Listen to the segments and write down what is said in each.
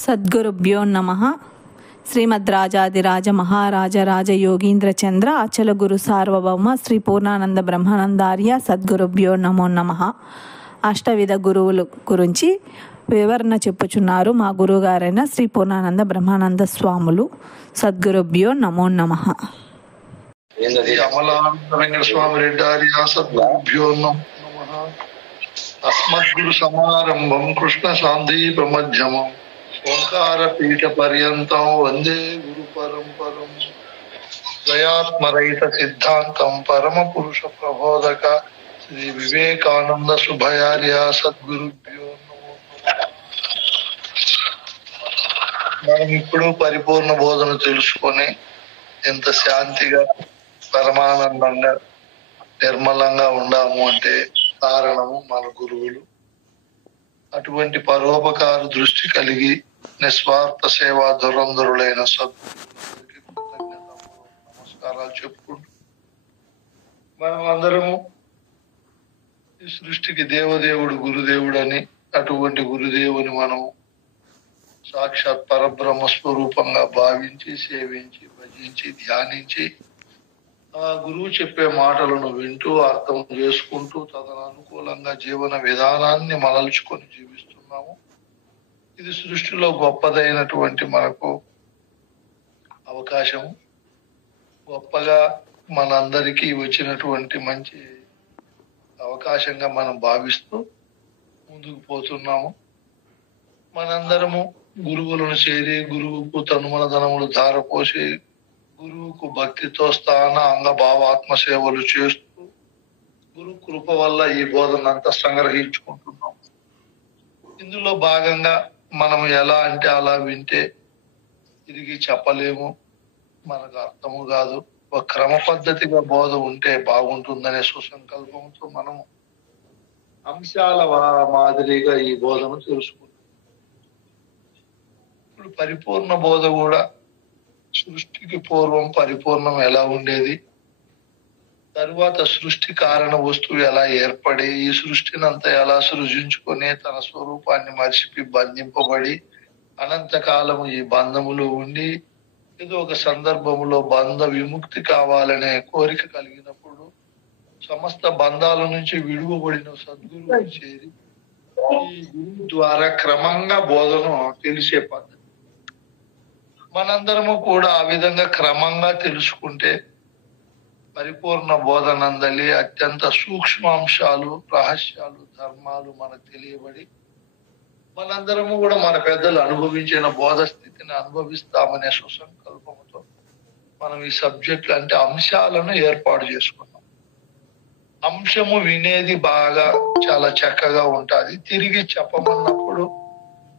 సద్గురుభ్యో నమః. శ్రీమద్రాజాదిరాజ మహారాజ రాజయోగీంద్ర చంద్ర అచల గురు సార్వభౌమ శ్రీ పూర్ణానంద బ్రహ్మానందార్య సద్గురుభ్యో నమో నమః. అష్టవిధ గురువుల గురించి వివరణ చెప్పుచున్నారు మా గురువుగారైన శ్రీ పూర్ణానంద బ్రహ్మానంద స్వాములు. సద్గురుభ్యో నమో నమః. అస్మద్గురు సమారంభం కృష్ణ సాందీపమధ్యమం ఓంకార పీఠ పర్యంతం వందే గురు పరంపరం. ద్వయాత్మరహిత సిద్ధాంతం పరమ పురుష ప్రబోధక శ్రీ వివేకానంద శుభయార్య సద్గురుభ్యో నమో నమః. మనం ఇప్పుడు పరిపూర్ణ బోధన తెలుసుకొని ఎంత శాంతిగా పరమానందంగా నిర్మలంగా ఉండాము అంటే కారణము మన గురువులు. అటువంటి పరోపకార దృష్టి కలిగి నిస్వార్థ సేవా ధురంధరులైన సద్గురువులకి నమస్కారాలు చెప్పుకుంటూ మనం అందరము ఈ సృష్టికి దేవదేవుడు గురుదేవుడు అని, అటువంటి గురుదేవుని మనము సాక్షాత్ పరబ్రహ్మ స్వరూపంగా భావించి సేవించి భజించి ధ్యానించి ఆ గురువు చెప్పే మాటలను వింటూ అర్థం చేసుకుంటూ తదనుకూలంగా జీవన విధానాన్ని మలల్చుకొని జీవిస్తున్నాము. ఇది సృష్టిలో గొప్పదైనటువంటి మనకు అవకాశం. గొప్పగా మనందరికీ వచ్చినటువంటి మంచి అవకాశంగా మనం భావిస్తూ ముందుకు పోతున్నాము. మనందరము గురువులను చేరి గురువుకు తనుమన ధనములు ధారపోసి గురువుకు భక్తితో స్థాన అంగభావాత్మ సేవలు చేస్తూ గురు కృప వల్ల ఈ బోధనంతా సంగ్రహించుకుంటున్నాం. ఇందులో భాగంగా మనం ఎలా అంటే అలా వింటే తిరిగి చెప్పలేము, మనకు అర్థము కాదు. ఒక క్రమ పద్ధతిగా బోధ ఉంటే బాగుంటుందనే సుసంకల్పంతో మనం అంశాల మాదిరిగా ఈ బోధను తెలుసుకుంటాం. ఇప్పుడు పరిపూర్ణ బోధ కూడా సృష్టికి పూర్వం పరిపూర్ణం ఎలా ఉండేది, తరువాత సృష్టి కారణ వస్తువు ఎలా ఏర్పడి ఈ సృష్టిని అంతా ఎలా సృజించుకొని తన స్వరూపాన్ని మర్చిపి బంధింపబడి అనంతకాలము ఈ బంధములో ఉండి ఏదో ఒక సందర్భంలో బంధ విముక్తి కావాలనే కోరిక కలిగినప్పుడు సమస్త బంధాల నుంచి విడువబడిన సద్గురువు చేరి ఈ గురువు ద్వారా క్రమంగా బోధను తెలిసే పద్ధతి. మనందరము కూడా ఆ విధంగా క్రమంగా తెలుసుకుంటే పరిపూర్ణ బోధనందలి అత్యంత సూక్ష్మ అంశాలు, రహస్యాలు, ధర్మాలు మనకు తెలియబడి మనందరము కూడా మన పెద్దలు అనుభవించిన బోధ స్థితిని అనుభవిస్తామనే సుసంకల్పంతో మనం ఈ సబ్జెక్టులు అంటే అంశాలను ఏర్పాటు చేసుకున్నాం. అంశము వినేది బాగా చాలా చక్కగా ఉంటుంది. తిరిగి చెప్పమన్నప్పుడు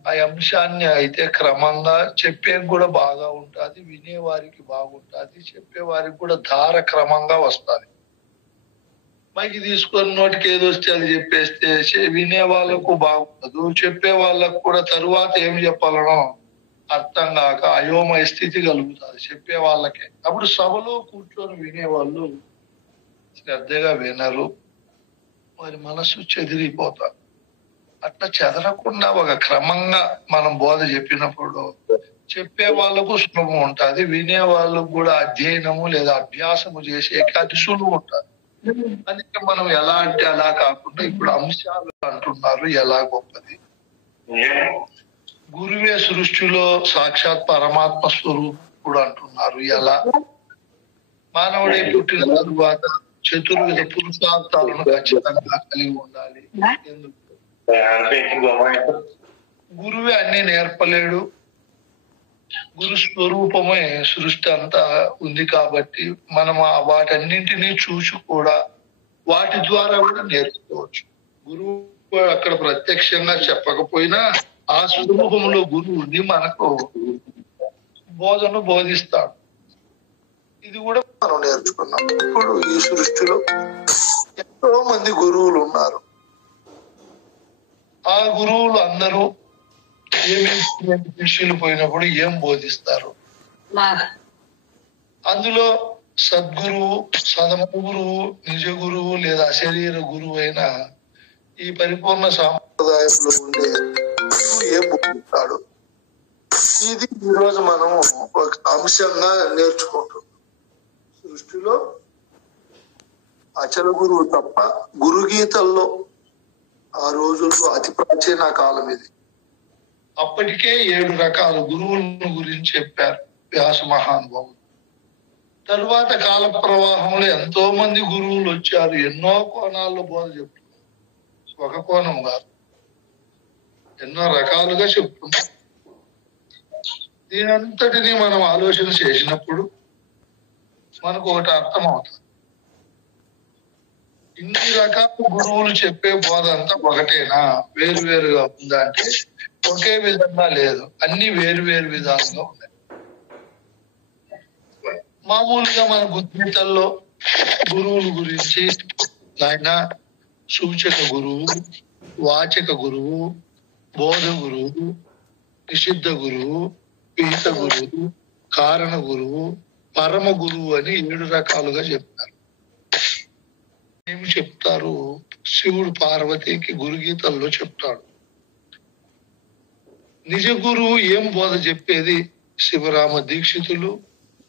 ఆ అంశాన్ని అయితే క్రమంగా చెప్పేది కూడా బాగా ఉంటుంది, వినేవారికి బాగుంటుంది, చెప్పేవారికి కూడా ధార క్రమంగా వస్తుంది. మైకి తీసుకొని నోటికి ఏదో వస్తే అది చెప్పేస్తే వినే వాళ్ళకు బాగుండదు, చెప్పే వాళ్ళకు కూడా తరువాత ఏం చెప్పాలనో అర్థం కాక అయోమయ స్థితి కలుగుతుంది చెప్పే వాళ్ళకే. అప్పుడు సభలో కూర్చొని వినేవాళ్ళు శ్రద్ధగా వినరు, వారి మనస్సు చెదిరిపోతారు. అట్లా చెదరకుండా ఒక క్రమంగా మనం బోధ చెప్పినప్పుడు చెప్పే వాళ్ళకు సులభం ఉంటుంది, వినే వాళ్ళకు కూడా అధ్యయనము లేదా అభ్యాసము చేసే అతి సులువు ఉంటుంది. అందుకే మనం ఎలా అంటే అలా కాకుండా ఇప్పుడు అంశాలు అంటున్నారు. ఎలా గొప్పది గురువే సృష్టిలో సాక్షాత్ పరమాత్మ స్వరూపుడు అంటున్నారు. ఎలా మానవుడే పుట్టిన తరువాత చతుర్విధ పురుషార్థాలను ఖచ్చితంగా కలిగి ఉండాలి. ఎందుకు? గురువే అన్ని నేర్పలేడు, గురు స్వరూపమే సృష్టి అంతా ఉంది కాబట్టి మనం వాటన్నింటినీ చూసి కూడా వాటి ద్వారా కూడా నేర్చుకోవచ్చు. గురువు అక్కడ ప్రత్యక్షంగా చెప్పకపోయినా ఆ స్వరూపంలో గురువు ఉండి మనకు బోధను బోధిస్తాడు. ఇది కూడా మనం నేర్చుకున్నాం. ఇప్పుడు ఈ సృష్టిలో ఎంతో మంది గురువులు ఉన్నారు. ఆ గురువులు అందరూ ఏమేమి శిష్యులు పోయినప్పుడు ఏం బోధిస్తారు? అందులో సద్గురువు, సదమ గురువు, నిజ గురువు లేదా అశరీర గురువు అయినా ఈ పరిపూర్ణ సాంప్రదాయంలో ఉండే గురువు ఏం బోధిస్తాడు? ఇది ఈరోజు మనం ఒక అంశంగా నేర్చుకుంటున్నాం. సృష్టిలో అచల గురువు తప్ప గురు గీతల్లో ఆ రోజుల్లో అతి ప్రాచీన కాలం ఇది. అప్పటికే 7 రకాల గురువులను గురించి చెప్పారు వ్యాస మహానుభావులు. తరువాత కాల ప్రవాహంలో ఎంతో మంది గురువులు వచ్చారు, ఎన్నో కోణాల్లో బోధ చెప్తున్నారు. ఒక కోణం కాదు, ఎన్నో రకాలుగా చెప్తున్నారు. దీనంతటినీ మనం ఆలోచన చేసినప్పుడు మనకు ఒకటి అర్థం అవుతుంది. ఇన్ని రకాల గురువులు చెప్పే బోధ అంతా ఒకటేనా, వేరువేరుగా ఉందా అంటే ఒకే విధంగా లేదు, అన్ని వేరు విధాలుగా ఉన్నాయి. మామూలుగా మన బుద్ధితల్లో గురువుల గురించి ఆయన సూచక గురువు, వాచక గురువు, బోధ గురువు, నిషిద్ధ గురువు, పీత గురువు, కారణ గురువు, పరమ గురువు అని 7 రకాలుగా చెప్తారు. ఏమి చెప్తారు? శివుడు పార్వతికి గురుగీతల్లో చెప్తాడు. నిజ గురువు ఏం బోధ చెప్పేది? శివరామ దీక్షితులు,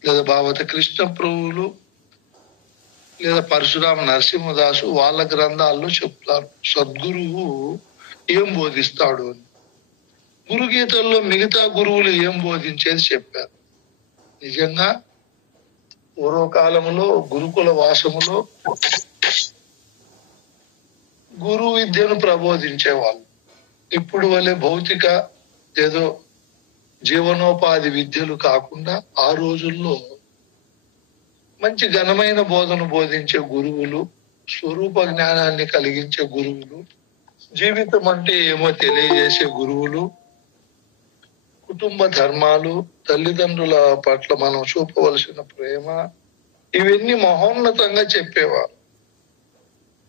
లేదా భావత కృష్ణ ప్రభువులు, లేదా పరశురామ నరసింహదాసు వాళ్ళ గ్రంథాల్లో చెప్తారు సద్గురువు ఏం బోధిస్తాడు అని. గురుగీతల్లో మిగతా గురువులు ఏం బోధించేది చెప్పారు. నిజంగా పూర్వకాలంలో గురుకుల వాసములో గురు విద్యను ప్రబోధించేవాళ్ళు. ఇప్పుడు వలె భౌతిక ఏదో జీవనోపాధి విద్యలు కాకుండా ఆ రోజుల్లో మంచి ఘనమైన బోధను బోధించే గురువులు, స్వరూప జ్ఞానాన్ని కలిగించే గురువులు, జీవితం అంటే ఏమో తెలియజేసే గురువులు, కుటుంబ ధర్మాలు, తల్లిదండ్రుల పట్ల మనం చూపవలసిన ప్రేమ, ఇవన్నీ మహోన్నతంగా చెప్పేవారు.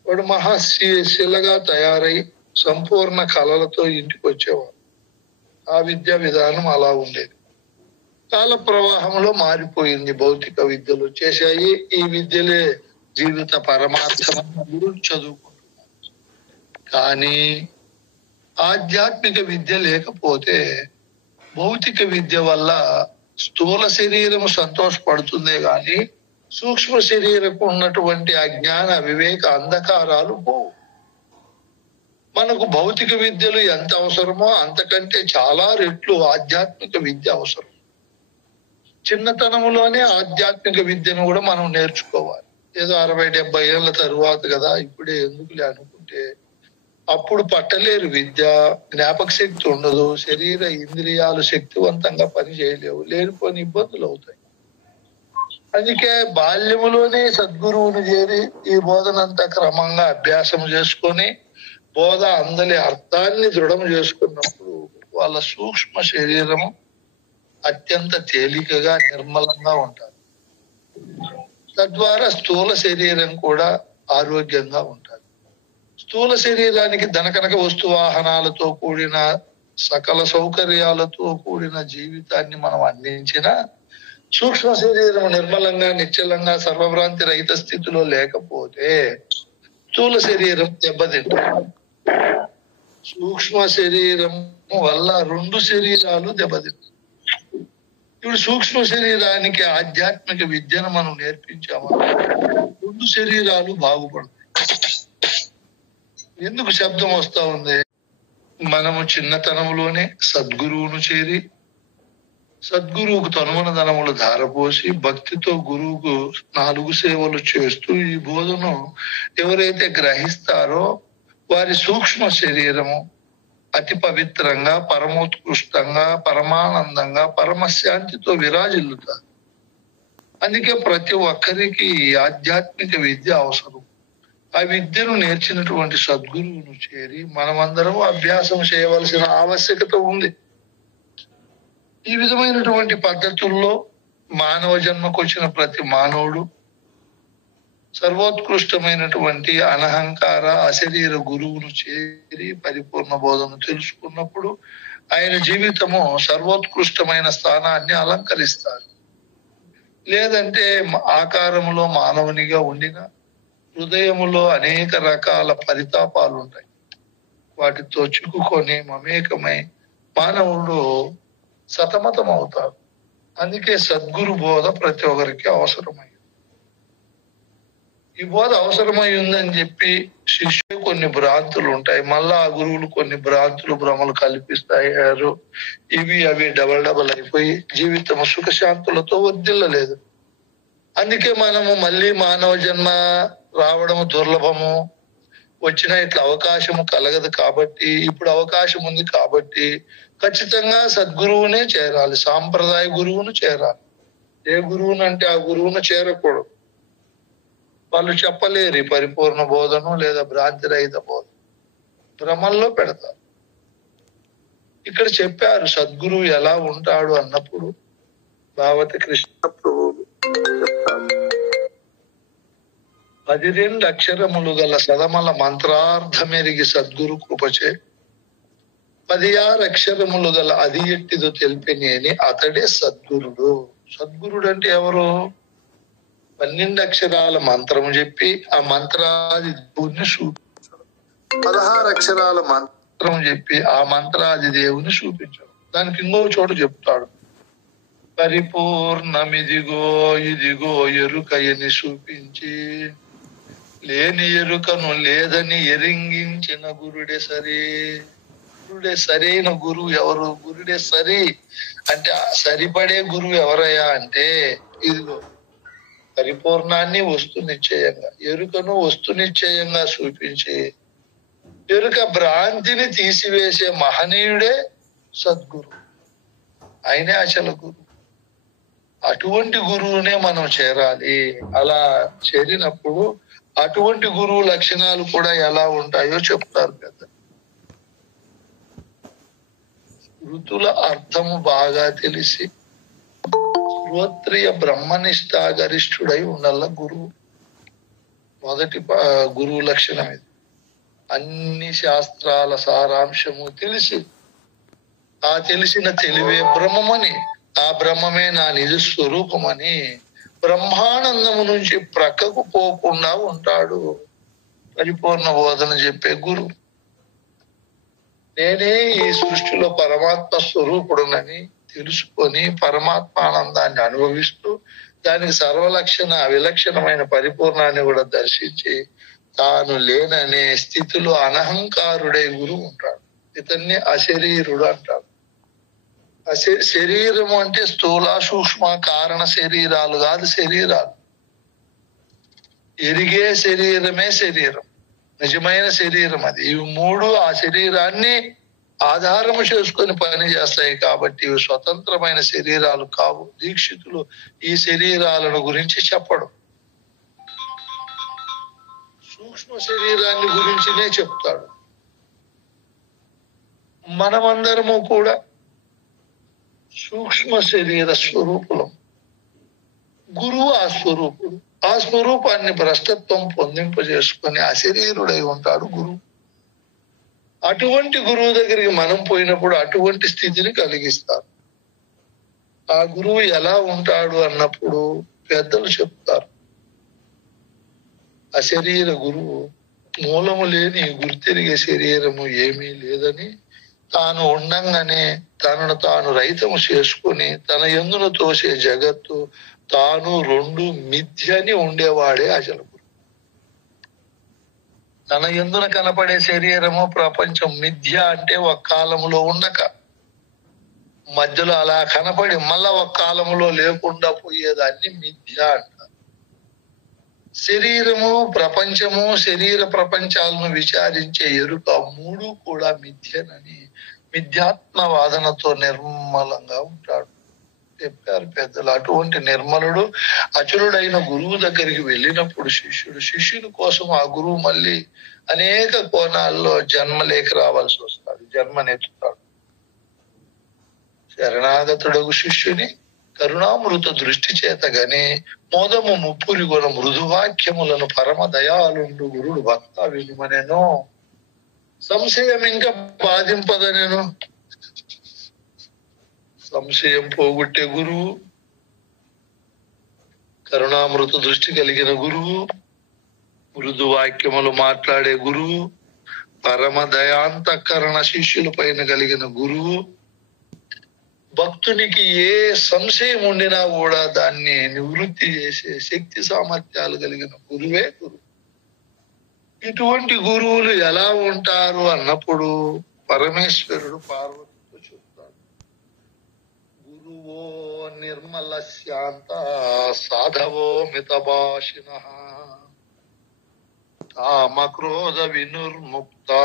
వాడు మహాశిలగా తయారై సంపూర్ణ కళలతో ఇంటికి వచ్చేవారు. ఆ విద్యా విధానం అలా ఉండేది. కాల ప్రవాహంలో మారిపోయింది, భౌతిక విద్యలు వచ్చేసాయి. ఈ విద్యలే జీవిత పరమార్థం గురించి చదువుకుంటున్నారు. కానీ ఆధ్యాత్మిక విద్య లేకపోతే భౌతిక విద్య వల్ల స్థూల శరీరం సంతోషపడుతుందే గాని సూక్ష్మ శరీరకు ఉన్నటువంటి అజ్ఞాన వివేక అంధకారాలు పోవు. మనకు భౌతిక విద్యలు ఎంత అవసరమో అంతకంటే చాలా రెట్లు ఆధ్యాత్మిక విద్య అవసరం. చిన్నతనంలోనే ఆధ్యాత్మిక విద్యను కూడా మనం నేర్చుకోవాలి. ఏదో 60-70 ఏళ్ళ తరువాత కదా, ఇప్పుడే ఎందుకులే అనుకుంటే అప్పుడు పట్టలేరు విద్య, జ్ఞాపక శక్తి ఉండదు, శరీర ఇంద్రియాలు శక్తివంతంగా పనిచేయలేవు, లేనిపోని ఇబ్బందులు అవుతాయి. అందుకే బాల్యములోనే సద్గురువుని చేరి ఈ బోధనంతా క్రమంగా అభ్యాసం చేసుకొని బోధ అందలి అర్థాన్ని దృఢం చేసుకున్నప్పుడు వాళ్ళ సూక్ష్మ శరీరము అత్యంత తేలికగా నిర్మలంగా ఉంటారు. తద్వారా స్థూల శరీరం కూడా ఆరోగ్యంగా ఉంటుంది. స్థూల శరీరానికి ధనకనక వస్తు వాహనాలతో కూడిన సకల సౌకర్యాలతో కూడిన జీవితాన్ని మనం అందించిన సూక్ష్మ శరీరం నిర్మలంగా నిశ్చలంగా సర్వభ్రాంతి రహిత స్థితిలో లేకపోతే స్థూల శరీరం దెబ్బతింటుంది. సూక్ష్మ శరీరం వల్ల 2 శరీరాలు దెబ్బతింటాయి. ఇప్పుడు సూక్ష్మ శరీరానికి ఆధ్యాత్మిక విద్యను మనం నేర్పించాము, 2 శరీరాలు బాగుపడతాయి. ఎందుకు శబ్దం వస్తా ఉంది? మనము చిన్నతనంలోనే సద్గురువును చేరి సద్గురువుకు తనుమనధనములు ధారపోసి భక్తితో గురువుకు 4 సేవలు చేస్తూ ఈ బోధను ఎవరైతే గ్రహిస్తారో వారి సూక్ష్మ శరీరము అతి పవిత్రంగా, పరమోత్కృష్టంగా, పరమానందంగా, పరమశాంతితో విరాజిల్లుతారు. అందుకే ప్రతి ఒక్కరికి ఆధ్యాత్మిక విద్య అవసరం. ఆ విద్యను నేర్చినటువంటి సద్గురువును చేరి మనమందరం అభ్యాసం చేయవలసిన ఆవశ్యకత ఉంది. ఈ విధమైనటువంటి పద్ధతుల్లో మానవ జన్మకు వచ్చిన ప్రతి మానవుడు సర్వోత్కృష్టమైనటువంటి అనహంకార అశరీర గురువును చేరి పరిపూర్ణ బోధను తెలుసుకున్నప్పుడు ఆయన జీవితము సర్వోత్కృష్టమైన స్థానాన్ని అలంకరిస్తారు. లేదంటే ఆకారములో మానవునిగా ఉండిన హృదయములో అనేక రకాల పరితాపాలు ఉంటాయి. వాటితో చిక్కుకొని మమేకమై మానవుడు సతమతం అవుతారు. అందుకే సద్గురు బోధ ప్రతి ఒక్కరికి అవసరమై ఈ బోధ అవసరమై ఉందని చెప్పి శిష్యులు కొన్ని భ్రాంతులు ఉంటాయి. మళ్ళా ఆ గురువులు కొన్ని భ్రాంతులు భ్రమలు కల్పిస్తాయారు. ఇవి అవి డబల్ అయిపోయి జీవితం సుఖశాంతులతో వర్ధిల్లలేదు. అందుకే మనము మళ్ళీ మానవ జన్మ రావడం దుర్లభము. వచ్చిన ఇట్లా అవకాశము కలగదు కాబట్టి, ఇప్పుడు అవకాశం ఉంది కాబట్టి ఖచ్చితంగా సద్గురువునే చేరాలి, సాంప్రదాయ గురువును చేరాలి. ఏ గురువునంటే ఆ గురువును చేరకూడదు. వాళ్ళు చెప్పలేరు ఈ పరిపూర్ణ బోధను లేదా భ్రాంతి రహిత బోధన, భ్రమల్లో పెడతారు. ఇక్కడ చెప్పారు సద్గురువు ఎలా ఉంటాడు అన్నప్పుడు భావతి కృష్ణ ప్రభువులు చెప్తారు. 12 అక్షరములు గల సదమల మంత్రార్థమెరిగి సద్గురు కృపచే 16 అక్షరములు గల అది ఎట్టిదో తెలిపినేని అతడే సద్గురుడు. సద్గురుడు అంటే ఎవరు? 12 అక్షరాల మంత్రము చెప్పి ఆ మంత్రాది దేవుని చూపించడం, 16 అక్షరాల మంత్రం చెప్పి ఆ మంత్రాది దేవుని చూపించడం. దానికి ఇంకో చోట చెప్తాడు, పరిపూర్ణమిదిగో ఇదిగో ఎరుకయని చూపించి లేని ఎరుకను లేదని ఎరింగించిన గురుడే సరే. గురుడే సరైన గురువు ఎవరు? గురుడే సరి అంటే సరిపడే గురువు ఎవరయ్యా అంటే ఇదిగో పరిపూర్ణాన్ని వస్తు నిశ్చయంగా, ఎరుకను వస్తు నిశ్చయంగా చూపించి ఎరుక భ్రాంతిని తీసివేసే మహనీయుడే సద్గురు. ఆయనే అచల గురువు. అటువంటి గురువునే మనం చేరాలి. అలా చేరినప్పుడు అటువంటి గురువు లక్షణాలు కూడా ఎలా ఉంటాయో చెప్తారు పెద్ద. ఋతుల అర్థము బాగా తెలిసి శ్రోత్రియ బ్రహ్మనిష్ఠా గరిష్ఠుడై ఉండాల గురువు. మొదటి గురువు లక్షణం ఇది. అన్ని శాస్త్రాల సారాంశము తెలిసి ఆ తెలిసిన తెలివే బ్రహ్మమని, ఆ బ్రహ్మమే నా నిజ స్వరూపమని బ్రహ్మానందము నుంచి ప్రక్కకు పోకుండా ఉంటాడు పరిపూర్ణ బోధన చెప్పే గురువు. నేనే ఈ సృష్టిలో పరమాత్మ స్వరూపుడునని తెలుసుకొని పరమాత్మ ఆనందాన్ని అనుభవిస్తూ దానికి సర్వలక్షణ విలక్షణమైన పరిపూర్ణాన్ని కూడా దర్శించి తాను లేననే స్థితిలో అనహంకారుడై గురువు ఉంటాడు. ఇతన్ని అశరీరుడు అంటారు. శరీరము అంటే స్థూల సూక్ష్మ కారణ శరీరాలు కాదు, శరీరాలు. ఎరిగే శరీరమే శరీరం, నిజమైన శరీరం అది. ఇవి మూడు ఆ శరీరాన్ని ఆధారము చేసుకొని పని చేస్తాయి కాబట్టి ఇవి స్వతంత్రమైన శరీరాలు కావు. దీక్షితులు ఈ శరీరాలను గురించి చెప్పడం, సూక్ష్మ శరీరాన్ని గురించినే చెప్తాడు. మనమందరము కూడా సూక్ష్మ శరీర స్వరూపులం. గురువు ఆ స్వరూపుడు. ఆ స్వరూపాన్ని భ్రష్టత్వం పొందింపజేసుకొని అశరీరుడై ఉంటాడు గురువు. అటువంటి గురువు దగ్గరికి మనం పోయినప్పుడు అటువంటి స్థితిని కలిగిస్తారు. ఆ గురువు ఎలా ఉంటాడు అన్నప్పుడు పెద్దలు చెప్తారు, అశరీర గురువు మూలము లేని గుర్తిరిగే శరీరము ఏమీ లేదని తాను ఉండంగానే తనను తాను రహితము చేసుకుని తన యందున తోసే జగత్తు తాను రెండు మిథ్యని ఉండేవాడే అచల గురువు. తన యందున కనపడే శరీరము ప్రపంచం మిథ్య అంటే ఒక కాలంలో ఉండక మధ్యలో అలా కనపడి మళ్ళా ఒక కాలంలో లేకుండా పోయేదాన్ని మిథ్య అంటారు. శరీరము ప్రపంచము శరీర ప్రపంచాలను విచారించే ఎరుక మూడు కూడా మిథ్యనని మిథ్యాత్మ వాదనతో నిర్మలంగా ఉంటాడు చెప్పారు పెద్దలు. అటువంటి నిర్మలుడు అచలుడైన గురువు దగ్గరికి వెళ్ళినప్పుడు శిష్యుని కోసం ఆ గురువు మళ్ళీ అనేక కోణాల్లో జన్మలేక రావాల్సి వస్తాడు, జన్మనెత్తుతాడు. శరణాగతుడగు శిష్యుని కరుణామృత దృష్టి చేతగానే మోదము ముప్పురి గుణ మృదువాక్యములను పరమ దయాలుండు గురుడు భక్త వినుమనెను. సంశయం ఇంకా బాధింపదనెను. సంశయం పోగొట్టే గురువు, కరుణామృత దృష్టి కలిగిన గురువు, మృదు వాక్యములు మాట్లాడే గురువు, పరమ దయాంతఃకరణ శిష్యుల పైన కలిగిన గురువు, భక్తునికి ఏ సంశయం ఉండినా కూడా దాన్ని నివృత్తి చేసే శక్తి సామర్థ్యాలు కలిగిన గురువే గురువు. ఇటువంటి గురువులు ఎలా ఉంటారు అన్నప్పుడు పరమేశ్వరుడు పార్వతితో చెప్తాడు, గురువో నిర్మల శాంత సాధవో మితభాషిణ కామక్రోధ వినుర్ముక్తా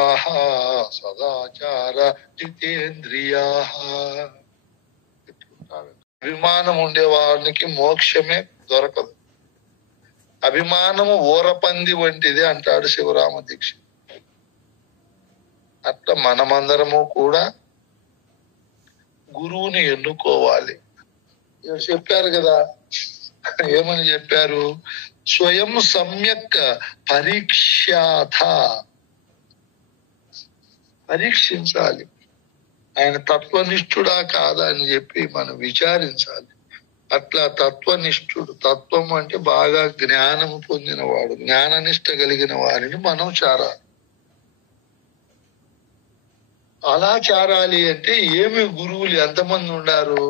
సదాచార జితేంద్రియా. అభిమానం ఉండే వారికి మోక్షమే దొరకదు. అభిమానము ఊరపంది వంటిది అంటాడు శివరామ దీక్ష. అట్లా మనమందరము కూడా గురువుని ఎన్నుకోవాలి. ఇక్కడ చెప్పారు కదా, ఏమని చెప్పారు? స్వయం సమ్యక్ పరీక్షాథ, పరీక్షించాలి. ఆయన తత్వనిష్ఠుడా కాదా అని చెప్పి మనం విచారించాలి. అట్లా తత్వనిష్ఠుడు, తత్వం అంటే బాగా జ్ఞానము పొందినవాడు, జ్ఞాననిష్ట కలిగిన వారిని మనం చారాలి. అలా చారాలి అంటే ఏమి గురువులు ఎంతమంది ఉన్నారు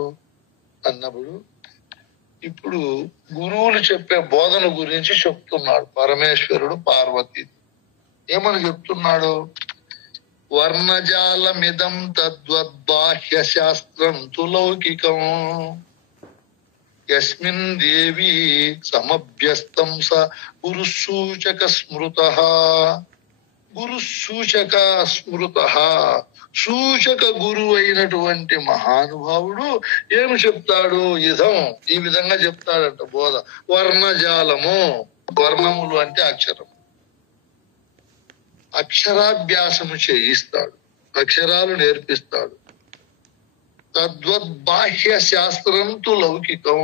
అన్నప్పుడు ఇప్పుడు గురువులు చెప్పే బోధన గురించి చెప్తున్నాడు పరమేశ్వరుడు పార్వతి. ఏమని చెప్తున్నాడు? వర్ణజాలమిదం తద్వద్బాహ్య శాస్త్రం తు లౌకికం యస్మిన్ దేవి సమభ్యస్తం స గురుసూచక స్మృతః. గురుసూచక స్మృతః, సూచక గురువు అయినటువంటి మహానుభావుడు ఏమి చెప్తాడు? ఇదం, ఈ విధంగా చెప్తాడంట బోధ. వర్ణజాలము, వర్ణములు అంటే అక్షరం, అక్షరాభ్యాసము చేయిస్తాడు, అక్షరాలు నేర్పిస్తాడు. తద్వద్బాహ్య శాస్త్రం తు లౌకికం,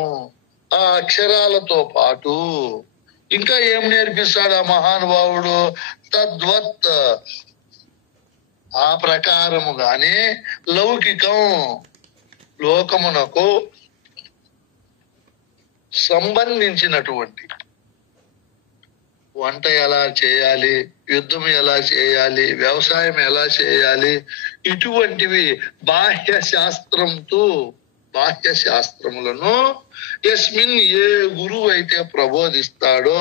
ఆ అక్షరాలతో పాటు ఇంకా ఏం నేర్పిస్తాడు ఆ మహానుభావుడు? తద్వత్, ఆ ప్రకారముగానే లౌకికం, లోకమునకు సంబంధించినటువంటి వంట ఎలా చేయాలి, యుద్ధం ఎలా చేయాలి, వ్యవసాయం ఎలా చేయాలి, ఇటువంటివి బాహ్య శాస్త్రంతో, బాహ్య శాస్త్రములను యస్మిన్, ఏ గురువు అయితే ప్రబోధిస్తాడో,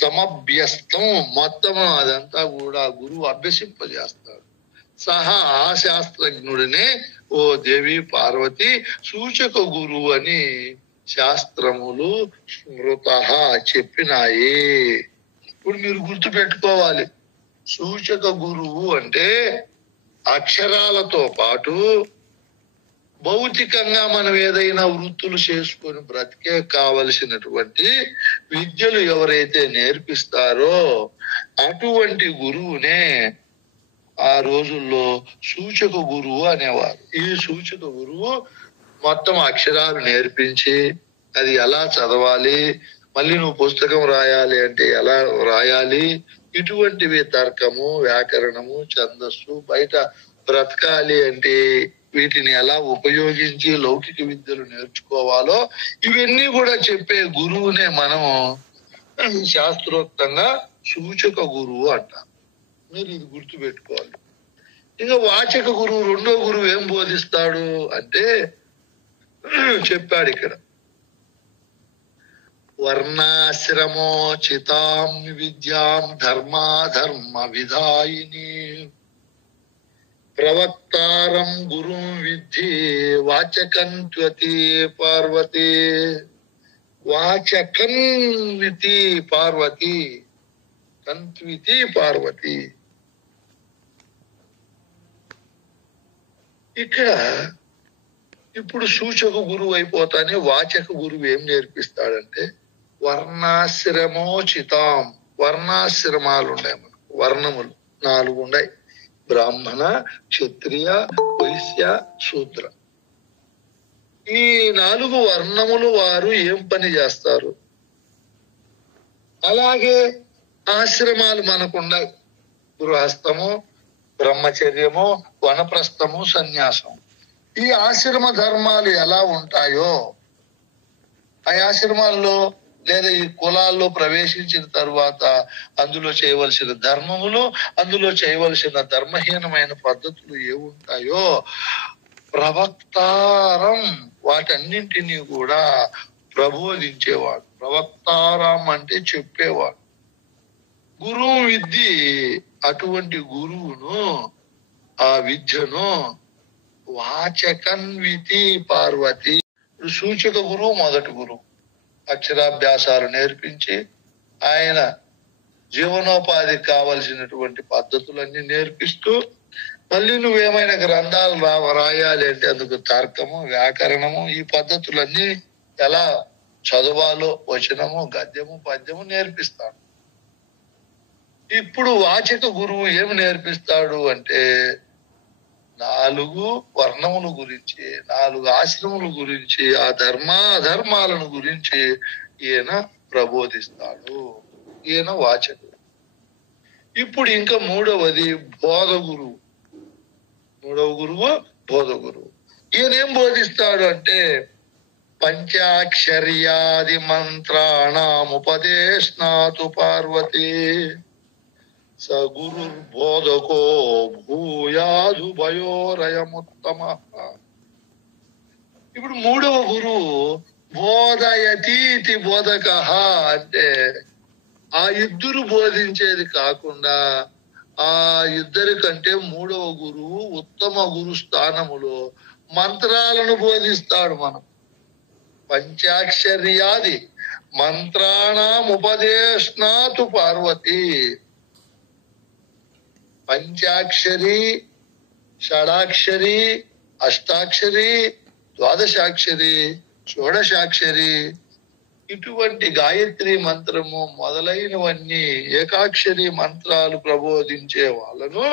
సమభ్యస్తం, మొత్తము అదంతా కూడా గురువు అభ్యసింపజేస్తాడు. సహా ఆ శాస్త్రజ్ఞుడినే ఓ దేవి పార్వతి సూచక గురువు అని శాస్త్రములు స్మృత చెప్పినాయి. ఇప్పుడు మీరు గుర్తు పెట్టుకోవాలి, సూచక గురువు అంటే అక్షరాలతో పాటు భౌతికంగా మనం ఏదైనా వృత్తులు చేసుకొని బ్రతికే కావలసినటువంటి విద్యలు ఎవరైతే నేర్పిస్తారో అటువంటి గురువునే ఆ రోజుల్లో సూచక గురువు అనేవారు. ఈ సూచక గురువు మొత్తం అక్షరాలు నేర్పించి అది ఎలా చదవాలి, మళ్ళీ నువ్వు పుస్తకం రాయాలి అంటే ఎలా రాయాలి, ఇటువంటివి తర్కము, వ్యాకరణము, ఛందస్సు, బయట బ్రతకాలి అంటే వీటిని ఎలా ఉపయోగించి లౌకిక విద్యలు నేర్చుకోవాలో ఇవన్నీ కూడా చెప్పే గురువునే మనం శాస్త్రోక్తంగా సూచక గురువు అంటాం. మీరు ఇది గుర్తు పెట్టుకోవాలి. ఇంకా వాచక గురువు, రెండో గురువు ఏం బోధిస్తాడు అంటే చెప్పాడు ఇక్కడ, వర్ణాశ్రమోచితాం విద్యాం ధర్మాధర్మ విధాయిని ప్రవక్తారం గురుం విద్ధి వాచకంత్వతి పార్వతి. వాచకన్వితి పార్వతి, కంత్వితి పార్వతి. ఇక్కడ ఇప్పుడు సూచక గురువు అయిపోతానే వాచక గురువు ఏం నేర్పిస్తాడంటే వర్ణాశ్రమోచితాం. వర్ణాశ్రమాలు ఉన్నాయి మనకు, వర్ణములు 4 ఉన్నాయి: బ్రాహ్మణ, క్షత్రియ, వైశ్య, శూద్ర. ఈ 4 వర్ణములు వారు ఏం పని చేస్తారు? అలాగే ఆశ్రమాలు మనకున్నాయి: గృహస్థము, బ్రహ్మచర్యము, వనప్రస్థము, సన్యాసం. ఈ ఆశ్రమ ధర్మాలు ఎలా ఉంటాయో, ఆ ఆశ్రమాల్లో లేదా ఈ కులాల్లో ప్రవేశించిన తరువాత అందులో చేయవలసిన ధర్మములు, అందులో చేయవలసిన ధర్మహీనమైన పద్ధతులు ఏముంటాయో ప్రవక్తారం, వాటన్నింటినీ కూడా ప్రబోధించేవాడు. ప్రవక్తారం అంటే చెప్పేవాడు. గురువు విద్య, అటువంటి గురువును, ఆ విద్యను వాచకన్వితి పార్వతి. సూచక గురువు మొదటి గురువు. అక్షరాభ్యాసాలు నేర్పించి ఆయన జీవనోపాధికి కావలసినటువంటి పద్ధతులన్నీ నేర్పిస్తూ, మళ్ళీ నువ్వేమైనా గ్రంథాలు రాయాలి అంటే అందుకు తర్కము, వ్యాకరణము, ఈ పద్ధతులన్నీ ఎలా చదవాలో, వచనము, గద్యము, పద్యము నేర్పిస్తాడు. ఇప్పుడు వాచక గురువు ఏమి నేర్పిస్తాడు అంటే 4 వర్ణముల గురించి, 4 ఆశ్రముల గురించి, ఆ అధర్మాలను గురించి ఈయన ప్రబోధిస్తాడు. ఈయన వాచకుడు. ఇప్పుడు ఇంకా మూడవది బోధ గురువు. మూడవ గురువు బోధ గురువు. ఈయన ఏం బోధిస్తాడు అంటే పంచాక్షర్యాది మంత్రాణముపదేశనాతు పార్వతి స గురుర్బోధకో భూయాదుభయోరయముత్తమ. ఇప్పుడు మూడవ గురువు బోధయతీతి బోధక అంటే ఆ ఇద్దరు బోధించేది కాకుండా ఆ ఇద్దరి కంటే మూడవ గురువు ఉత్తమ గురు స్థానములో మంత్రాలను బోధిస్తాడు. మనం పంచాక్షర్యాది మంత్రాణముపదేశనాతు పార్వతి. పంచాక్షరి, షడాక్షరి, అష్టాక్షరి, ద్వాదశాక్షరి, షోడశాక్షరి, ఇటువంటి గాయత్రి మంత్రము మొదలైనవన్నీ ఏకాక్షరి మంత్రాలు ప్రబోధించే వాళ్ళను,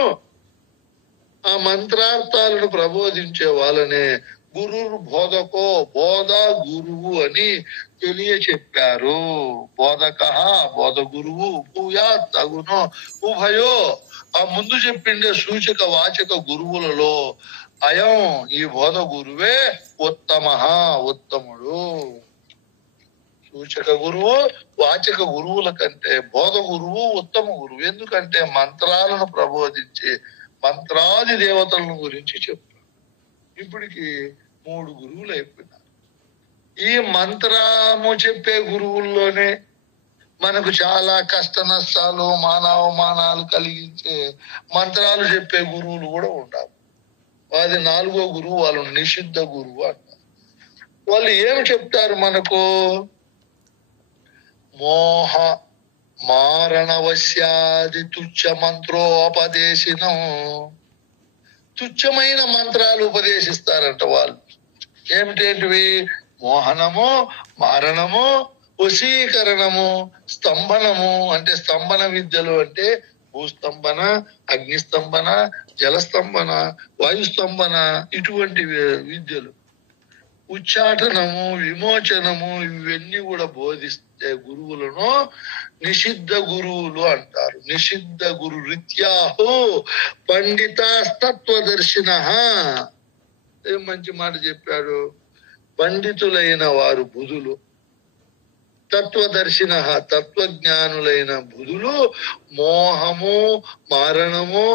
ఆ మంత్రార్థాలను ప్రబోధించే వాళ్ళనే గురుర్ బోధకో, బోధ గురువు అని తెలియచెప్పారు. బోధక, బోధ గురువు, భూయా తగును, ఉభయో. ఆ ముందు చెప్పిండే సూచక వాచక గురువులలో అయం ఈ బోధ గురువే ఉత్తమ, ఉత్తముడు. సూచక గురువు వాచక గురువుల కంటే బోధ గురువు ఉత్తమ గురువు. ఎందుకంటే మంత్రాలను ప్రబోధించి మంత్రాది దేవతలను గురించి చెప్తారు. ఇప్పటికి 3 గురువులు అయిపోయినారు. ఈ మంత్రము చెప్పే గురువుల్లోనే మనకు చాలా కష్ట నష్టాలు, మానవమానాలు కలిగించే మంత్రాలు చెప్పే గురువులు కూడా ఉండాలి. అది 4వ గురువు, వాళ్ళు నిషిద్ధ గురువు అంటారు. వాళ్ళు ఏమి చెప్తారు మనకు? మోహ మారణవశ్యాది తుచ్చ మంత్రోపదేశినం. తుచ్చమైన మంత్రాలు ఉపదేశిస్తారంట వాళ్ళు. ఏమిటేంటివి? మోహనము, మారణము, వశీకరణము, స్తంభనము. అంటే స్తంభన విద్యలు అంటే భూస్తంభన, అగ్నిస్తంభన, జలస్తంభన, వాయుస్తంభన, ఇటువంటి విద్యలు. ఉచ్చాటనము, విమోచనము, ఇవన్నీ కూడా బోధిస్తే గురువులను నిషిద్ధ గురువులు అంటారు. నిషిద్ధ గురు రీత్యాహో పండితస్తత్వదర్శిన. ఏం మంచి మాట చెప్పాడు. పండితులైన వారు బుధులు, తత్వదర్శిన తత్వజ్ఞానులైన బుధులు మోహము, మారణము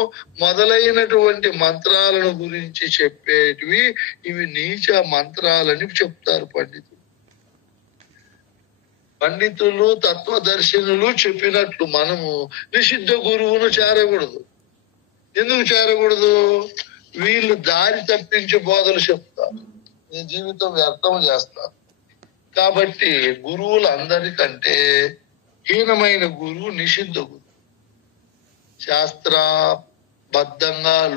మొదలైనటువంటి మంత్రాలను గురించి చెప్పేటివి ఇవి నీచ మంత్రాలని చెప్తారు పండితులు. పండితులు, తత్వదర్శినులు చెప్పినట్లు మనము నిషిద్ధ గురువును చేరకూడదు. ఎందుకు చేరకూడదు? వీళ్ళు దారి తప్పించి బోధలు చెప్తారు, నీ జీవితం వ్యర్థం చేస్తారు. కాబట్టి గురువులందరికంటే హీనమైన గురువు నిషిద్ధ గురువు. శాస్త్రబద్ధంగా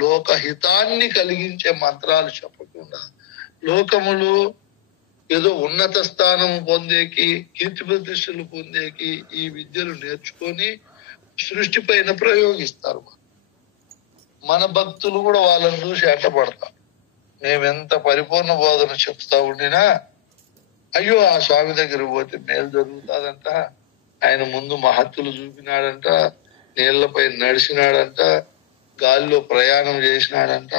లోకహితాన్ని కలిగించే మంత్రాలు చెప్పకుండా లోకములు ఏదో ఉన్నత స్థానం పొందేకి, కీర్తి ప్రతిష్టలు పొందేకి ఈ విద్యలు నేర్చుకొని సృష్టి పైన ప్రయోగిస్తారు. మన భక్తులు కూడా వాళ్ళని చూసి ఎట్టపడతారు. మేమెంత పరిపూర్ణ బోధన చెప్తా ఉండినా అయ్యో ఆ స్వామి దగ్గరికి పోతే మేలు జరుగుతుందంట, ఆయన ముందు మహత్తులు చూపినాడంట, నీళ్లపై నడిచినాడంట, గాలిలో ప్రయాణం చేసినాడంట,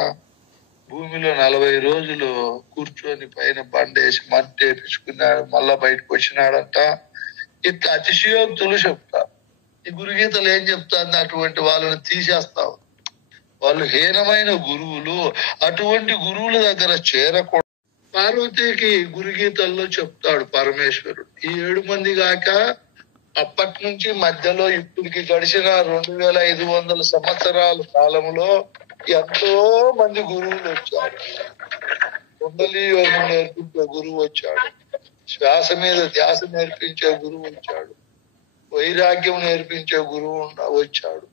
భూమిలో 40 రోజులు కూర్చొని పైన బండేసి మట్టేపించుకున్నాడు, మళ్ళా బయటకు వచ్చినాడంట. ఇట్లా అతిశయోక్తులు చెప్తారు. ఈ గురుగీతలు ఏం చెప్తాంది? అటువంటి వాళ్ళని తీసేస్తావు. వాళ్ళు హీనమైన గురువులు. అటువంటి గురువుల దగ్గర చేరకూడదు. పార్వతీకి గురుగీతల్లో చెప్తాడు పరమేశ్వరుడు, ఈ 7 మంది గాక అప్పటి నుంచి మధ్యలో ఇప్పటికి గడిచిన 2500 సంవత్సరాల కాలంలో ఎంతో మంది గురువులు వచ్చారు. కుండలి యోగం నేర్పించే గురువు వచ్చాడు, శ్వాస మీద ధ్యాస నేర్పించే గురువు వచ్చాడు, వైరాగ్యం నేర్పించే గురువు వచ్చాడు,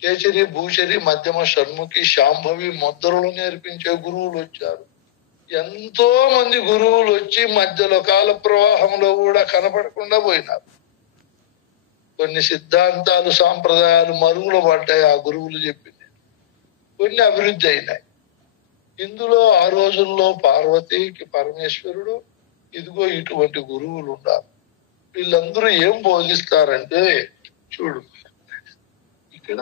కేసరి భూషరి మధ్యమ షణ్ముఖి శాంభవి ముద్రలు నేర్పించే గురువులు వచ్చారు. ఎంతో మంది గురువులు వచ్చి మధ్యలో కాల ప్రవాహంలో కూడా కనపడకుండా పోయినారు. కొన్ని సిద్ధాంతాలు సాంప్రదాయాలు మరుగులు పడ్డాయి, ఆ గురువులు చెప్పింది. కొన్ని అభివృద్ధి అయినాయి. ఇందులో ఆ రోజుల్లో పార్వతీకి పరమేశ్వరుడు ఇదిగో ఇటువంటి గురువులు ఉన్నారు. వీళ్ళందరూ ఏం బోధిస్తారంటే, చూడు ఇక్కడ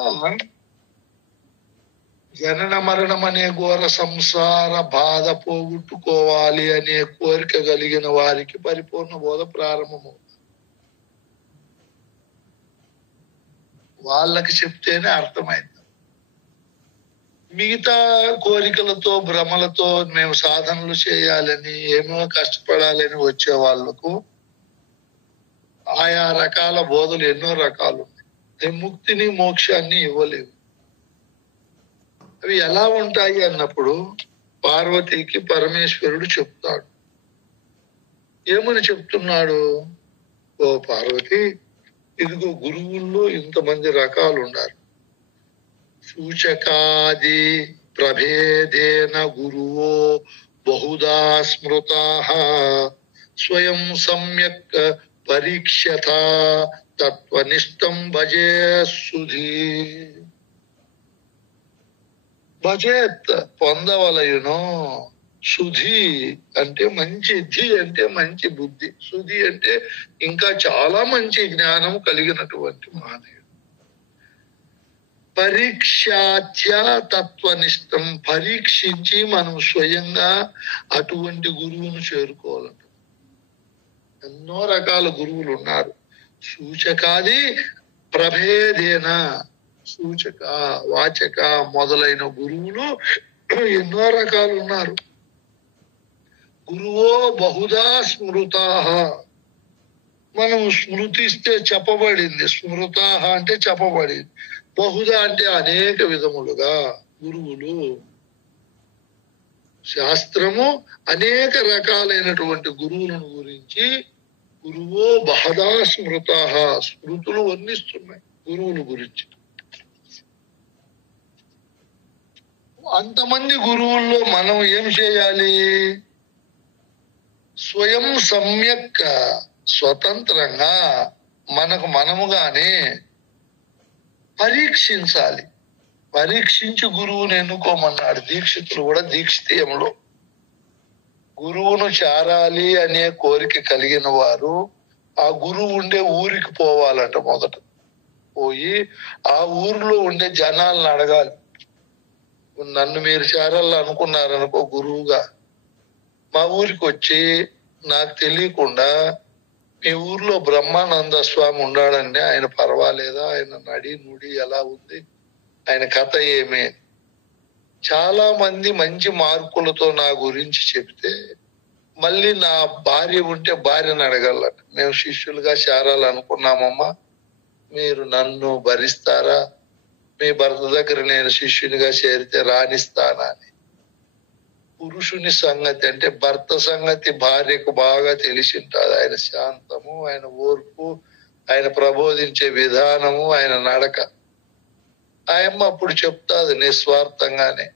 జనన మరణం అనే ఘోర సంసార బాధ పోగొట్టుకోవాలి అనే కోరిక కలిగిన వారికి పరిపూర్ణ బోధ ప్రారంభమవుతుంది. వాళ్ళకి చెప్తేనే అర్థమైంది. మిగతా కోరికలతో భ్రమలతో మేము సాధనలు చేయాలని ఏమో కష్టపడాలని వచ్చే వాళ్లకు ఆయా రకాల బోధలు ఎన్నో రకాలు ఉన్నాయి. ముక్తిని మోక్షాన్ని ఇవ్వలేవు. అవి ఎలా ఉంటాయి అన్నప్పుడు పార్వతీకి పరమేశ్వరుడు చెప్తాడు. ఏమని చెప్తున్నాడు? ఓ పార్వతి, ఇదిగో గురువుల్లో ఇంతమంది రకాలు ఉన్నారు. సూచకాది ప్రభేదేన గురువో బహుదా స్మృతాః స్వయం సమ్యక్ పరీక్షత తత్వనిష్టం భజే సుధీ. భజేత్ పొందవలయును. సుధి అంటే మంచి, ధి అంటే మంచి బుద్ధి, సుధి అంటే ఇంకా చాలా మంచి జ్ఞానం కలిగినటువంటి మానవుడు. పరీక్షాత్య తత్వనిష్టం, పరీక్షించి మనం స్వయంగా అటువంటి గురువును చేరుకోవాలంట. ఎన్నో రకాల గురువులు ఉన్నారు. సూచకాది ప్రభేదేన, సూచక వాచక మొదలైన గురువులు ఎన్నో రకాలు ఉన్నారు. గురువో బహుదా స్మృతాః, మనం స్మృతిస్తే చెప్పబడింది. స్మృతాః అంటే చెప్పబడింది. బహుదా అంటే అనేక విధములుగా గురువులు. శాస్త్రము అనేక రకాలైనటువంటి గురువులను గురించి గురువో బహుదా స్మృతాః, స్మృతులు వర్ణిస్తున్నాయి గురువుల గురించి. అంతమంది గురువుల్లో మనం ఏం చేయాలి? స్వయం సమ్యక్, స్వతంత్రంగా మనకు మనముగానే పరీక్షించాలి. పరీక్షించి గురువుని ఎన్నుకోమన్నాడు. దీక్షితులు కూడా దీక్షితీయంలో గురువును చేరాలి అనే కోరిక కలిగిన వారు ఆ గురువు ఉండే ఊరికి పోవాలంట. మొదట పోయి ఆ ఊరిలో ఉండే జనాలను అడగాలి. నన్ను మీరు చేరాలనుకున్నారనుకో గురువుగా, మా ఊరికి వచ్చి నాకు తెలియకుండా మీ ఊర్లో బ్రహ్మానంద స్వామి ఉన్నాడండి, ఆయన పర్వాలేదా, ఆయన నడి నుడి ఎలా ఉంది, ఆయన కథ ఏమే, చాలా మంది మంచి మార్కులతో నా గురించి చెప్తే మళ్ళీ నా భార్య ఉంటే భార్యను అడగలట. మేము శిష్యులుగా చేరాలనుకున్నామమ్మా, మీరు నన్ను భరిస్తారా, మీ భర్త దగ్గర నేను శిష్యునిగా చేరితే రాణిస్తానా అని. పురుషుని సంగతి అంటే భర్త సంగతి భార్యకు బాగా తెలిసి ఉంటుంది. ఆయన శాంతము, ఆయన ఓర్పు, ఆయన ప్రబోధించే విధానము, ఆయన నడక. ఆయమ్మ అప్పుడు చెప్తాది నిస్వార్థంగానే,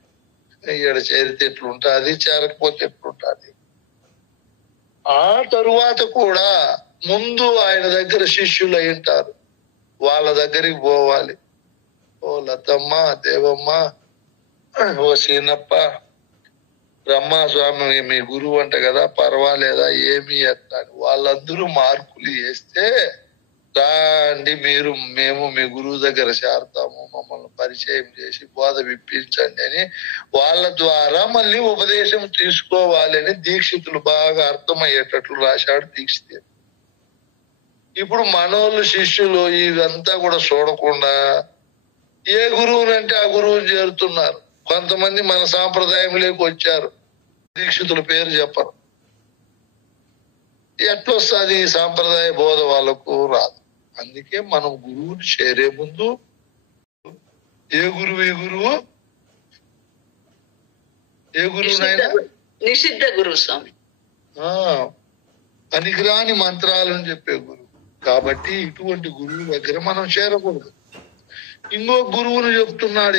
ఈడ చేరితే ఎట్లుంటుంది, చేరకపోతే ఎట్లుంటుంది. ఆ తరువాత కూడా ముందు ఆయన దగ్గర శిష్యులు అయి ఉంటారు, వాళ్ళ దగ్గరికి పోవాలి. ఓ లతమ్మ, దేవమ్మ, ఓ సీనప్ప, బ్రహ్మస్వామి మీ గురువు అంట కదా, పర్వాలేదా, ఏమి ఎట్లా అని వాళ్ళందరూ మార్కులు వేస్తే రాండి మేము మీ గురువు దగ్గర చేరతాము, మమ్మల్ని పరిచయం చేసి బోధ విప్పించండి అని వాళ్ళ ద్వారా మళ్ళీ ఉపదేశం తీసుకోవాలని దీక్షితులు బాగా అర్థమయ్యేటట్లు రాశాడు దీక్షితులు. ఇప్పుడు మనోళ్ళు శిష్యులు ఇవంతా కూడా చూడకుండా ఏ గురువునంటే ఆ గురువుని చేరుతున్నారు. కొంతమంది మన సాంప్రదాయంలోకి వచ్చారు, దీక్షితుల పేరు చెప్పరు. ఎట్లొస్తుంది సాంప్రదాయ బోధ వాళ్ళకు రాదు. అందుకే మనం గురువుని చేరే ముందు ఏ గురువు నాయన? నిషిద్ధ గురువు స్వామి. పనికిరాని మంత్రాలను చెప్పే గురువు. కాబట్టి ఇటువంటి గురువు దగ్గర మనం చేరకూడదు. ఇంకో గురువును చెప్తున్నాడు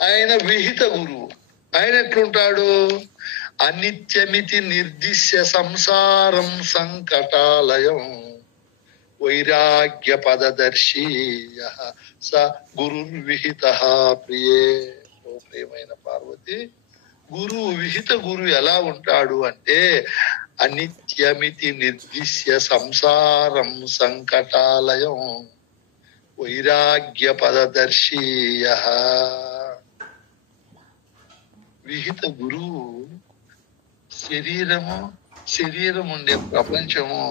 ఆయన విహిత గురువు. ఆయన ఎట్లుంటాడు? అనిత్యమితి నిర్దిశ్య సంసారం సంకటాలయం వైరాగ్య పదదర్శి స గురుర్విహిత ప్రియే. ఓ ప్రియమైన పార్వతి, గురువు విహిత గురువు ఎలా ఉంటాడు అంటే అనిత్యమితి నిర్దిశ్య సంసారం సంకటాలయం వైరాగ్య పదదర్శి. విహిత గురువు శరీరం ఉండే ప్రపంచము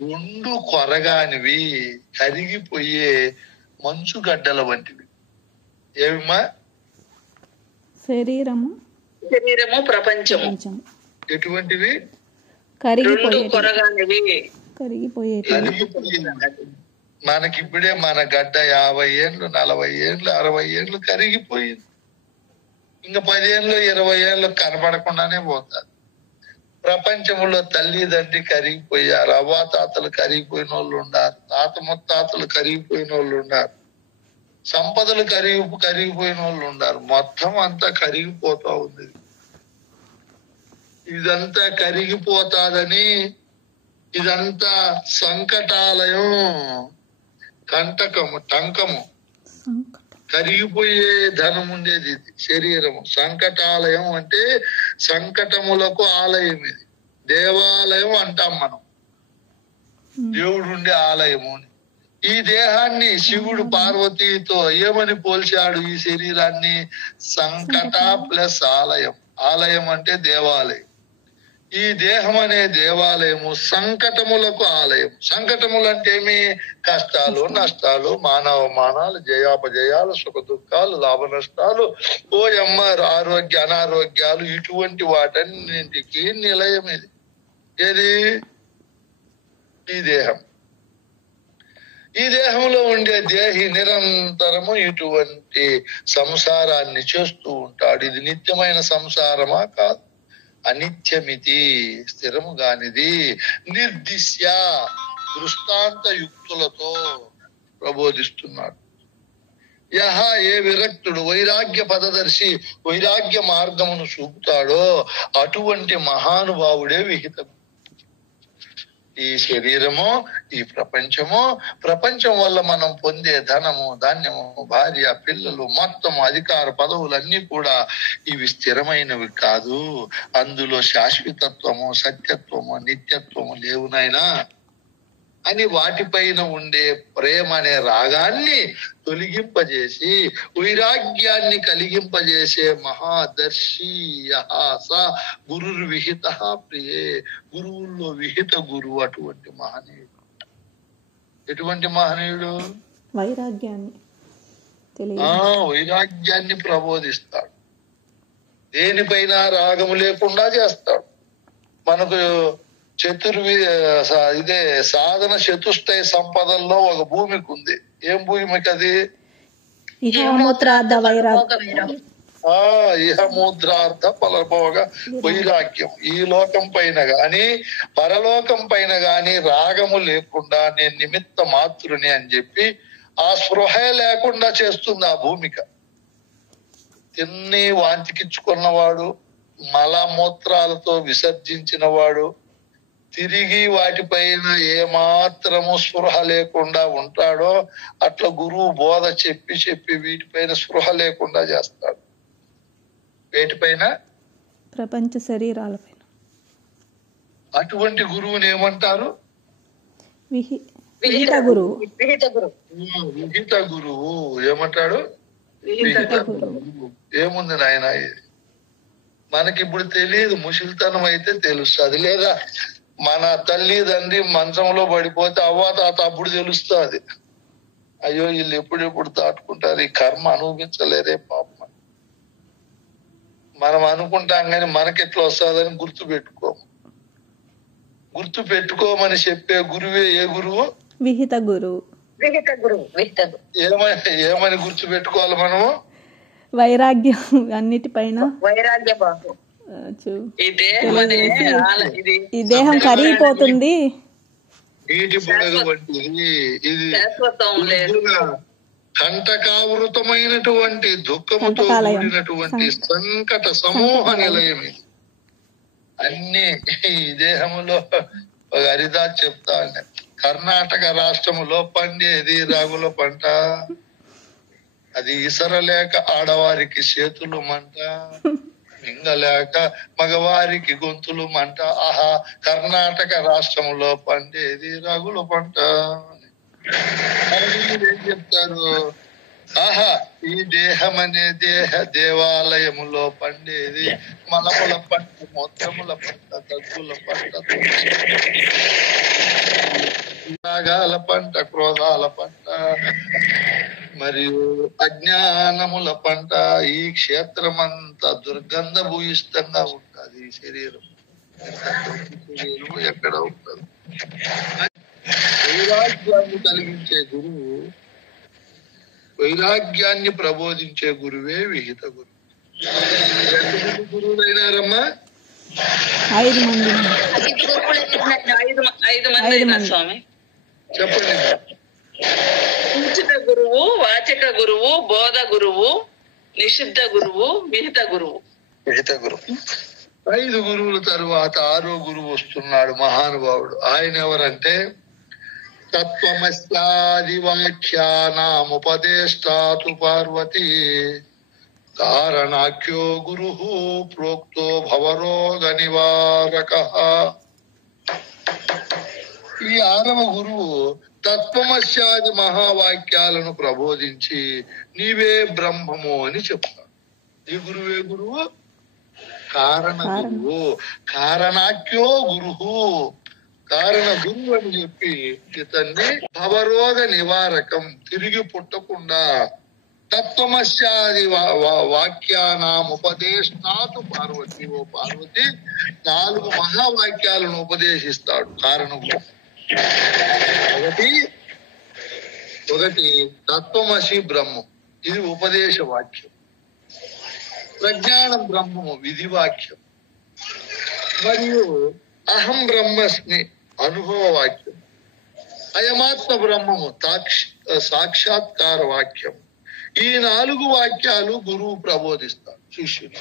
రెండు కొరగానివి, కరిగిపోయే మంచు గడ్డల వంటివి. ఏమమ్మా? శరీరము ప్రపంచము ఎటువంటివి? కరిగిపోయే. మనకిప్పుడే మన గడ్డ 50 ఏళ్ళు 40 ఏళ్ళు 60 ఏళ్ళు కరిగిపోయింది. ఇంకా 10 ఏళ్ళు 20 ఏళ్ళు కనబడకుండానే పోతారు. ప్రపంచంలో తల్లిదండ్రి కరిగిపోయారు, అవ్వాతాతలు కరిగిపోయిన వాళ్ళు ఉన్నారు, తాత ముత్తాతలు కరిగిపోయిన వాళ్ళు ఉన్నారు, సంపదలు కరిగిపోయిన వాళ్ళు ఉన్నారు. మొత్తం అంతా కరిగిపోతా ఉంది. ఇదంతా కరిగిపోతాదని, ఇదంతా సంకటాలయం, కంటకము, టంకము, కరిగిపోయే ధనం ఉండేది ఇది శరీరము. సంకటాలయం అంటే సంకటములకు ఆలయం. ఇది దేవాలయం అంటాం మనం, దేవుడు ఉండే ఆలయము. ఈ దేహాన్ని శివుడు పార్వతీతో ఏమని పోల్చాడు? ఈ శరీరాన్ని సంకట ప్లస్ ఆలయం. ఆలయం అంటే దేవాలయం. ఈ దేహం అనే దేవాలయము సంకటములకు ఆలయం. సంకటములు అంటే ఏమి? కష్టాలు, నష్టాలు, మానవమానాలు, జయాపజయాలు, సుఖ దుఃఖాలు, లాభ నష్టాలు, ఓయమ్మ ఆరోగ్య అనారోగ్యాలు, ఇటువంటి వాటన్నింటికి నిలయం ఇది. ఏది? ఈ దేహం. ఈ దేహంలో ఉండే దేహి నిరంతరము ఇటువంటి సంసారాన్ని చేస్తూ ఉంటాడు. ఇది నిత్యమైన సంసారమా? కాదు. అనిత్యమితి, స్థిరము కానిది. నిర్దిశ్య, దృష్టాంత యుక్తులతో ప్రబోధిస్తున్నాడు. యహ, ఏ విరక్తుడు వైరాగ్య పదదర్శి, వైరాగ్య మార్గమును చూపుతాడో అటువంటి మహానుభావుడే విహిత. ఈ శరీరము, ఈ ప్రపంచం వల్ల మనం పొందే ధనము, ధాన్యము, భార్య, పిల్లలు, మొత్తం అధికార పదవులన్నీ కూడా ఇవి స్థిరమైనవి కాదు. అందులో శాశ్వతత్వము, సత్యత్వము, నిత్యత్వము లేవునైనా అని వాటిపైన ఉండే ప్రేమ అనే రాగాన్ని తొలగింపజేసి వైరాగ్యాన్ని కలిగింపజేసే మహాదర్శి స గురుర్విహిత ప్రియే. గురువుల్లో విహిత గురువు అటువంటి మహనీయుడు. ఎటువంటి మహనీయుడు? వైరాగ్యాన్ని ప్రబోధిస్తాడు. దేనిపైన రాగము లేకుండా చేస్తాడు. మనకు ఇదే సాధన చతుష్టయ సంపదల్లో ఒక భూమికి ఉంది. ఏం భూమికి అది? ఇహమూద్రార్థ ఫలభోగ వైరాగ్యం. ఈ లోకం పైన గాని పరలోకం పైన గాని రాగము లేకుండా నేను నిమిత్త మాతృని అని చెప్పి ఆ స్పృహ లేకుండా చేస్తుంది ఆ భూమిక. తిన్ని వాంతికిచ్చుకున్నవాడు, మలమూత్రాలతో విసర్జించిన వాడు తిరిగి వాటిపైన ఏమాత్రము స్పృహ లేకుండా ఉంటాడో అట్లా గురువు బోధ చెప్పి వీటిపైన స్పృహ లేకుండా చేస్తాడు. వేటిపైన? ప్రపంచ శరీరాలపైన. అటువంటి గురువుని ఏమంటారు? విహిత గురువు. విహిత గురువు ఏమంటాడు? విహిత గురువు. ఏముంది నాయన, మనకి ఇప్పుడు తెలియదు, ముసలితనం అయితే తెలుస్తుంది. లేదా మన తల్లి తండ్రి మంచంలో పడిపోతే అవ్వ తాత అప్పుడు తెలుస్తుంది. అయ్యో వీళ్ళు ఎప్పుడెప్పుడు దాటుకుంటారు, ఈ కర్మ అనుభవించలేరే పాపం. మనం అనుకుంటాం కానీ మనకెట్లా వస్తుందని గుర్తు పెట్టుకోమని చెప్పే గురువే ఏ గురువు? విహిత గురువు. ఏమని గుర్తు పెట్టుకోవాలి మనము? వైరాగ్యం అన్నిటిపైన. ఈ దేహం కరిగిపోతుంది, నీటి బుడగ వంటిది, ఇది కంటకావృతమైనటువంటి దుఃఖముతో కూడినటువంటి సంకట సమూహ నిలయం. అన్ని ఈ దేహములో హరిదాస్ చెప్తా కర్ణాటక రాష్ట్రములో పండేది రాగుల పంట, అది ఇసరలేక ఆడవారికి చేతులు మంట, మింగలేక మగవారికి గొంతులు మంట. ఆహా, కర్ణాటక రాష్ట్రంలో పండేది రాగుల పంట ఏం చెప్తారు? ఆహా, ఈ దేహం అనే దేవాలయములో పండేది మలముల పంట, మూత్రముల పంట, దగ్గుల పంట, రాగాల పంట, క్రోధాల పంట, మరియు అజ్ఞానముల పంట. ఈ క్షేత్రమంతా దుర్గంధ భూయిష్టంగా ఉంటుంది. ఈ శరీరం ఎక్కడ ఉంటుంది? వైరాగ్యాన్ని కలిగించే గురువు, వైరాగ్యాన్ని ప్రబోధించే గురువే విహిత గురువు. ఎంతమంది గురువులు అయినారమ్మా? 5 మంది. 5 మంది స్వామి. చెప్పండి. సూచిత గురువు, వాచక గురువు, బోధ గురువు, నిషిద్ధ గురువు, విహిత గురువు. 5 గురువుల తరువాత 6వ గురువు వస్తున్నాడు, మహానుభావుడు. ఆయన ఎవరంటే తత్వమస్యాది వాక్యానాముపదేష్టాతు పార్వతీ కారణాఖ్యో గురుః ప్రోక్తో భవరోగ నివారకః. ఈ 6వ గురువు తత్వమస్యాది మహావాక్యాలను ప్రబోధించి నీవే బ్రహ్మము అని చెప్తాడు. ఈ గురువే గురువు కారణ గురువు, కారణాఖ్యో గురుః, కారణ గురువు అని చెప్పి ఇతన్ని భవరోగ నివారకం, తిరిగి పుట్టకుండా తత్వమస్యాది వాక్యానాం ఉపదేష్టాతు పార్వతి, ఓ పార్వతి 4 మహావాక్యాలను ఉపదేశిస్తాడు కారణ గురువు. ఒకటి తత్వమసి బ్రహ్మం, ఇది ఉపదేశ వాక్యం. ప్రజ్ఞానం బ్రహ్మము విధి వాక్యం. మరియు అహం బ్రహ్మస్మి అనుభవ వాక్యం. అయమాత్మ బ్రహ్మము సాక్షాత్కార వాక్యం. ఈ 4 వాక్యాలు గురువు ప్రబోధిస్తాడు శిష్యుడు.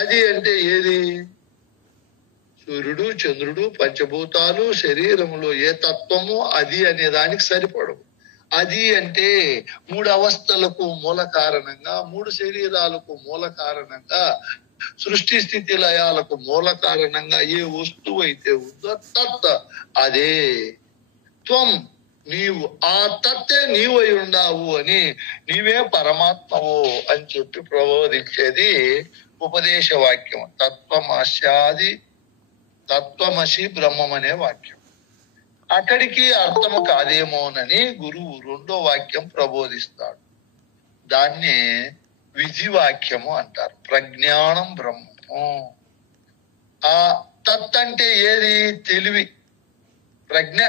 అది అంటే ఏది? సూర్యుడు, చంద్రుడు, పంచభూతాలు, శరీరములో ఏ తత్వము అది అనే దానికి సరిపడవు. అది అంటే 3 అవస్థలకు మూల కారణంగా, 3 శరీరాలకు మూల కారణంగా, సృష్టి స్థితి లయాలకు మూల కారణంగా ఏ వస్తువు అయితే ఉందో తత్ అదే త్వం, నీవు ఆ తత్తే నీవై ఉండావు అని, నీవే పరమాత్మవు అని చెప్పి ప్రబోధించేది ఉపదేశ వాక్యం. తత్వమసి బ్రహ్మం అనే వాక్యం. అక్కడికి అర్థము కాదేమోనని గురువు 2వ వాక్యం ప్రబోధిస్తాడు. దాన్ని విధి వాక్యము అంటారు. ప్రజ్ఞానం బ్రహ్మము. ఆ తత్ అంటే ఏది? తెలివి, ప్రజ్ఞ,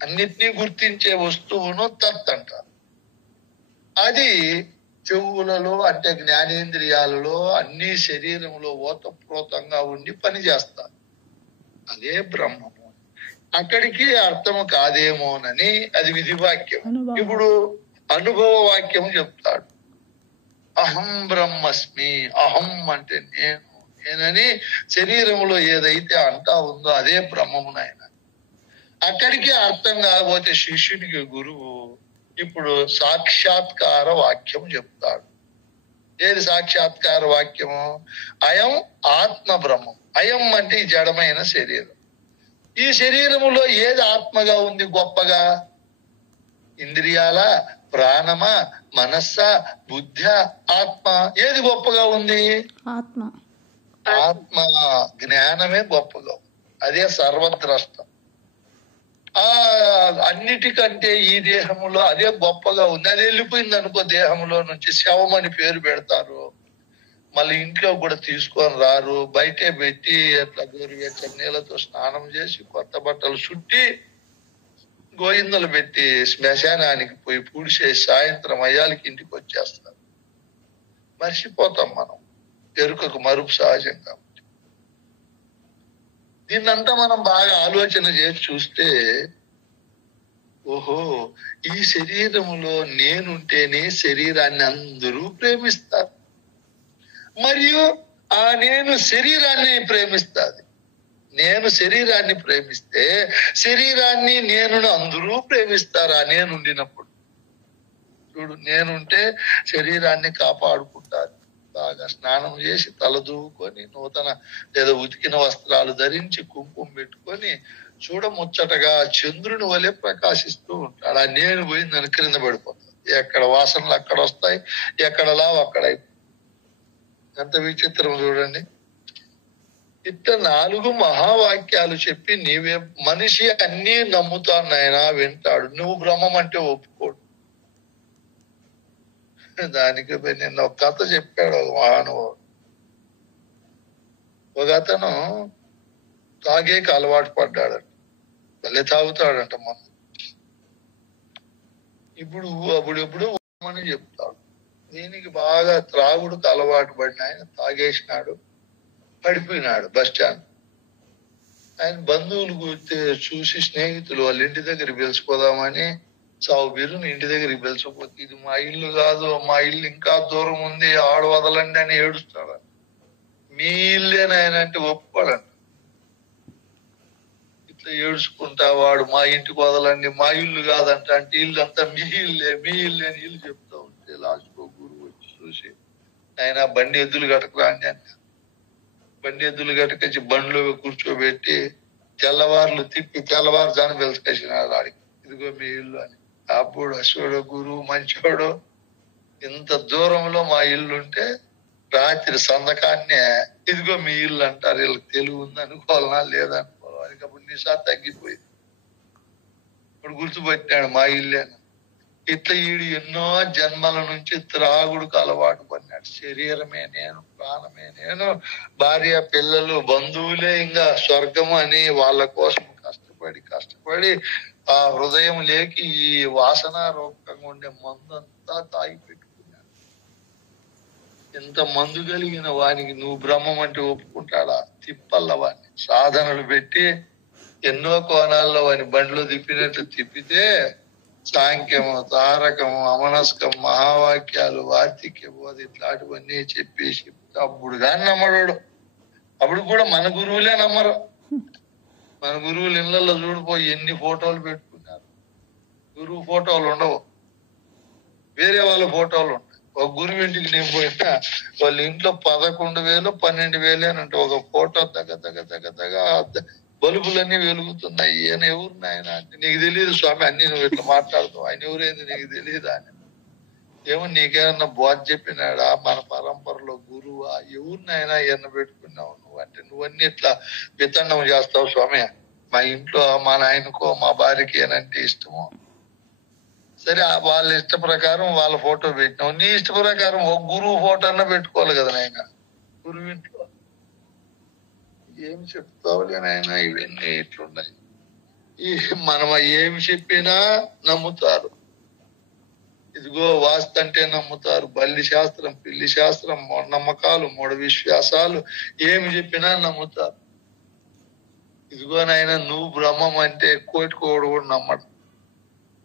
అన్నిటినీ గుర్తించే వస్తువును తత్ అంటారు. అది చెవులలో అంటే జ్ఞానేంద్రియాలలో అన్ని శరీరంలో ఓతప్రోతంగా ఉండి పనిచేస్తారు. అదే బ్రహ్మము. అక్కడికి అర్థము కాదేమోనని అది విధివాక్యం. ఇప్పుడు అనుభవ వాక్యం చెప్తాడు. అహం బ్రహ్మస్మి, అహం అంటే నేనని శరీరంలో ఏదైతే అంటా ఉందో అదే బ్రహ్మము నాయన. అక్కడికి అర్థం కాకపోతే శిష్యునికి గురువు ఇప్పుడు సాక్షాత్కార వాక్యం చెప్తాడు. ఏది సాక్షాత్కార వాక్యము? అయం ఆత్మ బ్రహ్మం. అయం అంటే ఈ జడమైన శరీరం. ఈ శరీరములో ఏది ఆత్మగా ఉంది గొప్పగా? ఇంద్రియాల, ప్రాణమ, మనస్స, బుద్ధ, ఆత్మ ఏది గొప్పగా ఉంది? ఆత్మ. ఆత్మ జ్ఞానమే గొప్పగా ఉంది. అదే సర్వద్రష్ట. ఆ అన్నిటికంటే ఈ దేహంలో అదే గొప్పగా ఉంది. అది వెళ్ళిపోయింది అనుకో, దేహంలో నుంచి శవం అని పేరు పెడతారు, మళ్ళీ ఇంట్లో కూడా తీసుకొని రారు, బయటే పెట్టి అట్లా గోరువెచ్చని నీళ్ళతో స్నానం చేసి కొత్త బట్టలు చుట్టి గోయిందలు పెట్టి శ్మశానానికి పోయి పూడిసేసి సాయంత్రం అయ్యాలకి ఇంటికి వచ్చేస్తారు. మర్చిపోతాం మనం, ఎరుకకు మరుపు సహజం కాబట్టి. దీన్నంతా మనం బాగా ఆలోచన చేసి చూస్తే, ఓహో, ఈ శరీరములో నేనుంటేనే శరీరాన్ని అందరూ ప్రేమిస్తారు, మరియు ఆ నేను శరీరాన్ని ప్రేమిస్తాది. నేను శరీరాన్ని ప్రేమిస్తే శరీరాన్ని నేను అందరూ ప్రేమిస్తారు. ఆ నేను ఉండినప్పుడు చూడు, నేనుంటే శరీరాన్ని కాపాడుకుంటారు. బాగా స్నానం చేసి తల దూవుకొని నూతన లేదా ఉతికిన వస్త్రాలు ధరించి కుంకుమ పెట్టుకొని చూడముచ్చటగా చంద్రుని వలె ప్రకాశిస్తూ ఉంటాడు. ఆ నేను పోయిందని క్రింద పడిపోతుంది. ఎక్కడ వాసనలు అక్కడ వస్తాయి, ఎక్కడ లావు అక్కడ అయిపోతుంది. ఎంత విచిత్రం చూడండి. ఇట్ట 4 మహావాక్యాలు చెప్పి నీవే మనిషి అన్నీ నమ్ముతాను నాయనా, వింటాడు. నువ్వు బ్రహ్మం అంటే ఒప్పుకోడు. దానికి నిన్న ఒక కథ చెప్పాడు ఒక మహానుభావుడు. ఒక అతను తాగేకి అలవాటు పడ్డాడంట, భలే తాగుతాడంట మందు. అప్పుడెప్పుడు అని చెప్తాడు. దీనికి బాగా త్రాగుడుకు అలవాటు పడిన ఆయన తాగేసినాడు, పడిపోయినాడు బస్ స్టాండ్. ఆయన బంధువులు చూసి స్నేహితులు వాళ్ళ ఇంటి దగ్గరికి పిలుచుకోదామని సావు బీరుని ఇంటి దగ్గరికి పిలుచుకోపోతే, ఇది మా ఇల్లు కాదు, మా ఇల్లు ఇంకా దూరం ఉంది, ఆడు వదలండి అని ఏడుస్తాడు. మీ ఇల్లేనాయన అంటే ఒప్పుకోడంట. ఇట్లా ఏడుచుకుంటా వాడు మా ఇంటికి వదలండి, మా ఇల్లు కాదంట. అంటే ఇల్లు అంతా మీ ఇల్లే, మీ ఇల్లే అని ఇల్లు చెప్తా ఉంటే లాస్ట్ గురువు వచ్చి చూసి, ఆయన బండి ఎద్దులు కట్టకురా అని బండి ఎద్దులు గట్టుకొచ్చి బండిలో కూర్చోబెట్టి తెల్లవారులు తిప్పి తెల్లవారుజాను పిలుచుకొచ్చినాడు ఆడికి. ఇదిగో మీ ఇల్లు అని. అప్పుడు అశ్వడు గురువు మంచోడు, ఇంత దూరంలో మా ఇల్లు ఉంటే రాత్రి సందకాన్నే ఇదిగో మీ ఇల్లు అంటారు. వీళ్ళకి తెలివి ఉంది అనుకోవాలనా లేదనుకోవాలి. వారికి అప్పుడు నిశా తగ్గిపోయింది. ఇప్పుడు గుర్తుపెట్టాడు మా ఇల్లే. ఇట్లా ఈడు ఎన్నో జన్మల నుంచి త్రాగుడుకు అలవాటు పడినాడు. శరీరమే నేను, ప్రాణమే నేను, భార్య పిల్లలు బంధువులే ఇంకా స్వర్గం అని వాళ్ళ కోసం కష్టపడి ఆ హృదయం లేకి ఈ వాసన రూపంగా ఉండే మందు అంతా తాగి పెట్టుకున్నాడు. ఎంత మందు కలిగిన వానికి నువ్వు బ్రహ్మం అంటే ఒప్పుకుంటాడా? తిప్పల్ల వాడిని సాధనలు పెట్టి ఎన్నో కోణాల్లో వాని బండిలో తిప్పినట్లు తిప్పితే సాంఖ్యము, తారకము, అమనస్కం, మహావాక్యాలు, వార్తిక్య బోధ ఇట్లాంటివన్నీ చెప్పేసి అప్పుడు కానీ నమ్మడు. అప్పుడు కూడా మన గురువులే నమ్మరు. మన గురువులు ఇళ్లలో చూడిపోయి ఎన్ని ఫోటోలు పెట్టుకున్నారు. గురువు ఫోటోలు ఉండవు, వేరే వాళ్ళ ఫోటోలు ఉంటాయి. ఒక గురువు ఇంటికి నేను పోయినా వాళ్ళ ఇంట్లో 11,000 12,000 అని అంటే ఒక ఫోటో దగ్గ బల్బులన్నీ వెలుగుతున్నాయి. ఈయన ఎవరు నాయన అంటే, నీకు తెలియదు స్వామి, అన్ని నువ్వు ఇట్లా మాట్లాడుతావు, ఆయన ఎవరైంది నీకు తెలియదు అని. ఏమో నీకేమన్నా బోధ చెప్పినాడా? మన పరంపరలో గురువా? ఎవరినైనా ఎన్న పెట్టుకున్నావు నువ్వు అంటే, నువ్వన్నీ ఇట్లా వితండం చేస్తావు స్వామి. మా ఇంట్లో మా నాయనకో మా భార్యకి ఏనంటే ఇష్టము, సరే వాళ్ళ ఇష్ట ప్రకారం వాళ్ళ ఫోటో పెట్టినావు. నీ ఇష్ట ప్రకారం ఒక గురువు ఫోటో అన్నా పెట్టుకోవాలి కదా నాయన. గురువు ఇంట్లో ఏం చెప్తావులే నాయన, ఇవన్నీ ఇట్లున్నాయి. మనం ఏమి చెప్పినా నమ్ముతారు. ఇదిగో వాస్తు అంటే నమ్ముతారు. బల్లి శాస్త్రం, పిల్లి శాస్త్రం, నమ్మకాలు, మూఢ విశ్వాసాలు ఏమి చెప్పినా నమ్ముతారు. ఇదిగో నాయన నువ్వు బ్రహ్మం అంటే కోటికోడు కూడా నమ్మడు.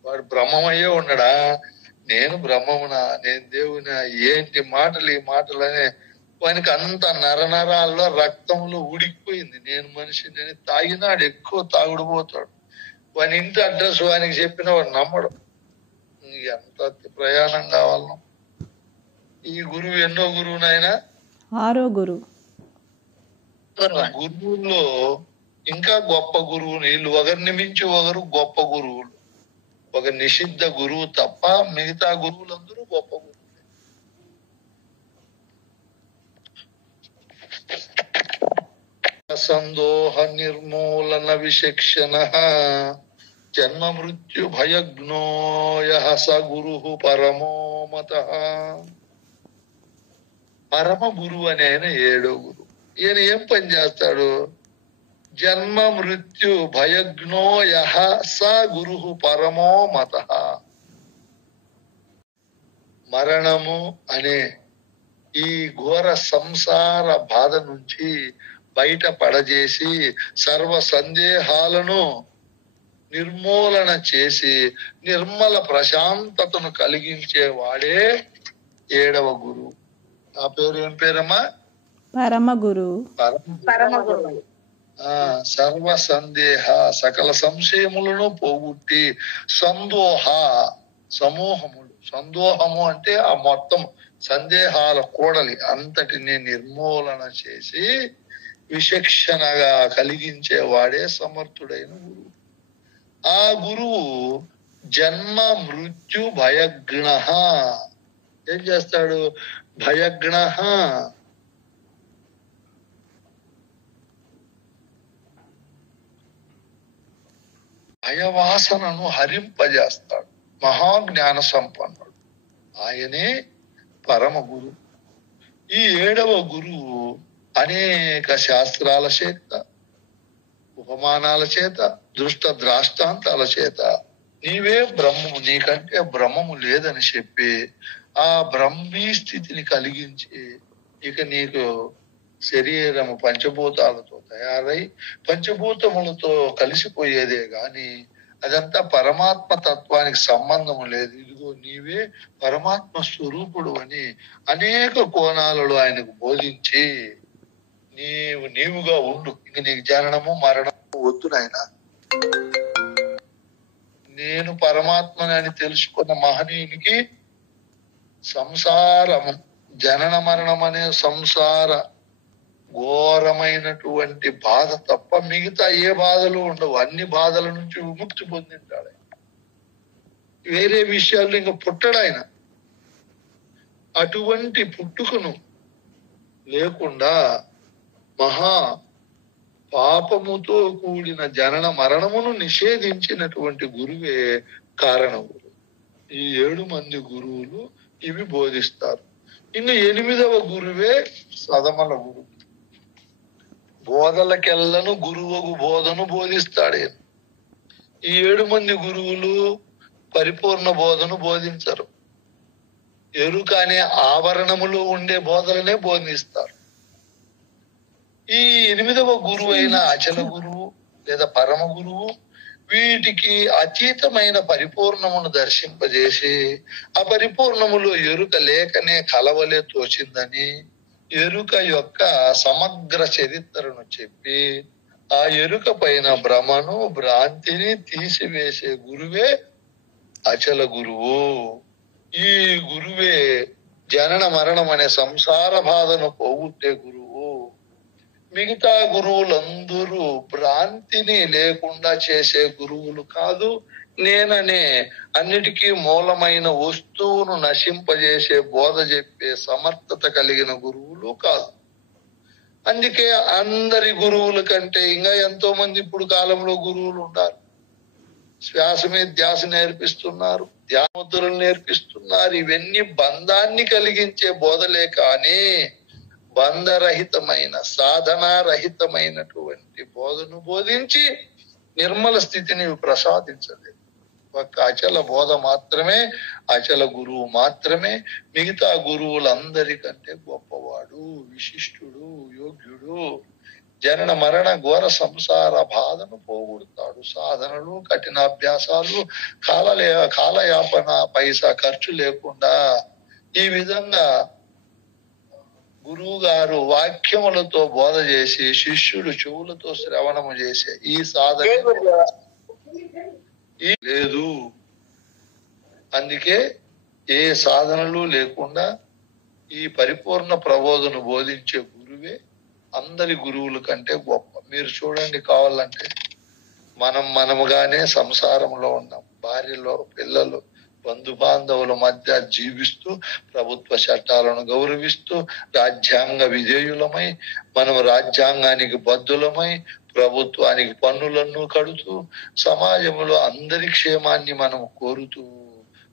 వాడు బ్రహ్మమయ్యే ఉండడా? నేను బ్రహ్మమునా, నేను దేవునా, ఏంటి మాటలు ఈ మాటలు అనే వానికి అంత నరనరాల్లో రక్తంలో ఉడికిపోయింది. నేను మనిషిని తాగినాడు, ఎక్కువ తాగుడు పోతాడు. వాని ఇంటి అడ్రస్ వానికి చెప్పిన వాడు నమ్మడు. ఎంత ప్రయాణం కావాలను. ఈ గురువు ఎన్నో గురువు నాయన? 6వ గురువు. గురువుల్లో ఇంకా గొప్ప గురువు వీళ్ళు, ఒకరిని మించి ఒకరు గొప్ప గురువులు. ఒక నిషిద్ధ గురువు తప్ప మిగతా గురువులందరూ గొప్ప గురువులు. సందోహ నిర్మూలన విశిక్షణ జన్మ మృత్యు భయజ్ఞోయ స గురు పరమో మత. పరమ గురువు అనే ఆయన 7వ గురువు. ఈయన ఏం పని చేస్తాడు? జన్మ మృత్యు భయజ్ఞోయ స గురు పరమో మత. మరణము అనే ఈ ఘోర సంసార బాధ నుంచి బయట పడజేసి సర్వ సందేహాలను నిర్మూలన చేసి నిర్మల ప్రశాంతతను కలిగించే వాడే 7వ గురువు. ఆ పేరు ఏం పేరమ్మా? పరమ గురువు. పరమ గురువు. సర్వ సందేహ సకల సంశయములను పోగొట్టి సందోహ సమూహములు. సందోహము అంటే ఆ మొత్తం సందేహాల కూడలి అంతటిని నిర్మూలన చేసి విచక్షణగా కలిగించేవాడే సమర్థుడైన గురువు. ఆ గురువు జన్మ మృత్యు భయజ్ఞ. ఏం చేస్తాడు? భయజ్ఞ భయవాసనను హరింపజేస్తాడు. మహాజ్ఞాన సంపన్నుడు ఆయనే పరమ గురువు. ఈ 7వ గురువు అనేక శాస్త్రాల చేత, ఉపమానాల చేత, దృష్ట ద్రాష్టాంతాల చేత నీవే బ్రహ్మము, నీకంటే బ్రహ్మము లేదని చెప్పి ఆ బ్రహ్మీ స్థితిని కలిగించి ఇక నీకు శరీరము పంచభూతాలతో తయారై పంచభూతములతో కలిసిపోయేదే గాని అదంతా పరమాత్మ తత్వానికి సంబంధము లేదు. ఇదిగో నీవే పరమాత్మ స్వరూపుడు అని అనేక కోణాలలో ఆయనకు బోధించి నీవుగా ఉండు, ఇంక నీకు జననము మరణము వద్దు నాయనా, నేను పరమాత్మని అని తెలుసుకున్న మహనీయునికి సంసారము జనన మరణం అనే సంసార ఘోరమైనటువంటి బాధ తప్ప మిగతా ఏ బాధలు ఉండవు. అన్ని బాధల నుంచి విముక్తి పొందింటాడు. వేరే విషయాల్లో ఇంకా పుట్టడాయన అటువంటి పుట్టుకను లేకుండా మహా పాపముతో కూడిన జనన మరణమును నిషేధించినటువంటి గురువే కారణ గురువు. ఈ 7 మంది గురువులు ఇవి బోధిస్తారు. ఇನ್ನು 8వ గురువే సదమల గురువు. బోధలకెల్లను గురువుకు బోధను బోధిస్తాడు. ఈ 7 మంది గురువులు పరిపూర్ణ బోధను బోధించరు. ఎరుక అనే ఆవరణములో ఉండే బోధలనే బోధిస్తారు. ఈ 8వ గురువు అయిన అచల గురువు లేదా పరమ గురువు వీటికి అతీతమైన పరిపూర్ణమును దర్శింపజేసి ఆ పరిపూర్ణములో ఎరుక లేకనే కలవలే తోచిందని ఎరుక యొక్క సమగ్ర చరిత్రను చెప్పి ఆ ఎరుక పైన భ్రమను భ్రాంతిని తీసివేసే గురువే అచల గురువు. ఈ గురువే జనన మరణం అనే సంసార బాధను పోగొట్టే గురువు. మిగతా గురువులందరూ భ్రాంతిని లేకుండా చేసే గురువులు కాదు. నేననే అన్నిటికీ మూలమైన వస్తువును నశింపజేసే బోధ చెప్పే సమర్థత కలిగిన గురువులు కాదు. అందుకే అందరి గురువుల కంటే ఇంకా ఎంతో మంది ఇప్పుడు కాలంలో గురువులు ఉన్నారు. శ్వాస మీద ధ్యాస నేర్పిస్తున్నారు, ధ్యానముద్రలు నేర్పిస్తున్నారు. ఇవన్నీ బంధాన్ని కలిగించే బోధలే కానీ బంధరహితమైన సాధనారహితమైనటువంటి బోధను బోధించి నిర్మల స్థితిని ప్రసాదించలేదు. ఒక్క అచల బోధ మాత్రమే, అచల గురువు మాత్రమే మిగతా గురువులందరికంటే గొప్పవాడు, విశిష్టుడు, యోగ్యుడు. జనన మరణ ఘోర సంసార బాధను పోగొడతాడు. సాధనలు, కఠినాభ్యాసాలు, కాలయాపన, పైసా ఖర్చు లేకుండా ఈ విధంగా గురువు గారు వాక్యములతో బోధ చేసి శిష్యుడు చెవులతో శ్రవణము చేసే ఈ సాధన లేదు. అందుకే ఏ సాధనలు లేకుండా ఈ పరిపూర్ణ ప్రబోధను బోధించే గురువే అందరి గురువుల కంటే గొప్ప. మీరు చూడండి, కావాలంటే మనముగానే సంసారంలో ఉన్నాం. భార్యలో, పిల్లలు, బంధు బాంధవుల మధ్య జీవిస్తూ, ప్రభుత్వ చట్టాలను గౌరవిస్తూ, రాజ్యాంగ విధేయులమై, మనం రాజ్యాంగానికి బద్ధులమై, ప్రభుత్వానికి పన్నులను కడుతూ, సమాజంలో అందరి క్షేమాన్ని మనం కోరుతూ,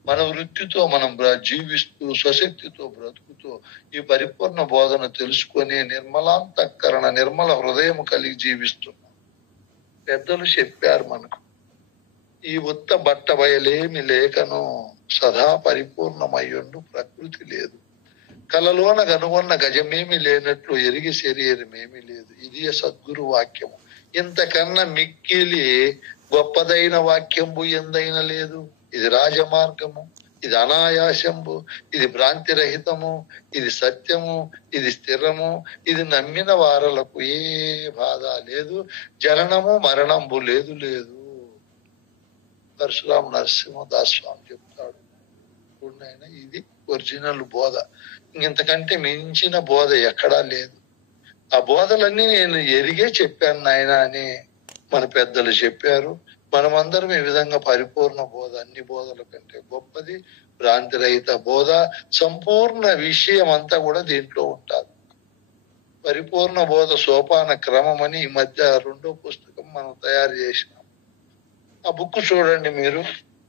మన వృత్తితో మనం జీవిస్తూ, స్వశక్తితో బ్రతుకుతూ ఈ పరిపూర్ణ బోధన తెలుసుకొని నిర్మలాంతఃకరణ, నిర్మల హృదయం కలిగి జీవిస్తున్నాం. పెద్దలు చెప్పారు మనకు, ఈ ఉత్త బట్ట బయలేమి లేకను సదా పరిపూర్ణమయ్యుండు ప్రకృతి లేదు. కలలోన కనుగొన్న గజమేమి లేనట్లు ఎరిగి శరీరమేమి లేదు. ఇది సద్గురు వాక్యము. ఇంతకన్నా మిక్కిలి గొప్పదైన వాక్యంబు ఎందైనా లేదు. ఇది రాజమార్గము, ఇది అనాయాసంబు, ఇది భ్రాంతి రహితము, ఇది సత్యము, ఇది స్థిరము, ఇది నమ్మిన వారలకు ఏ బాధ లేదు. జననము మరణంబు లేదు లేదు. పరశురామ నరసింహదాస్ స్వామి చెప్తాడు. ఇది ఒరిజినల్ బోధ. ఇంతకంటే మించిన బోధ ఎక్కడా లేదు. ఆ బోధలన్నీ నేను ఎరిగే చెప్పాను నాయన అని మన పెద్దలు చెప్పారు. మనమందరం ఈ విధంగా పరిపూర్ణ బోధ, అన్ని బోధల కంటే గొప్పది భ్రాంతి రహిత బోధ. సంపూర్ణ విషయం అంతా కూడా దీంట్లో ఉంటుంది. పరిపూర్ణ బోధ సోపాన క్రమం అని ఈ మధ్య 2వ పుస్తకం మనం తయారు చేసినాం. ఆ బుక్ చూడండి మీరు.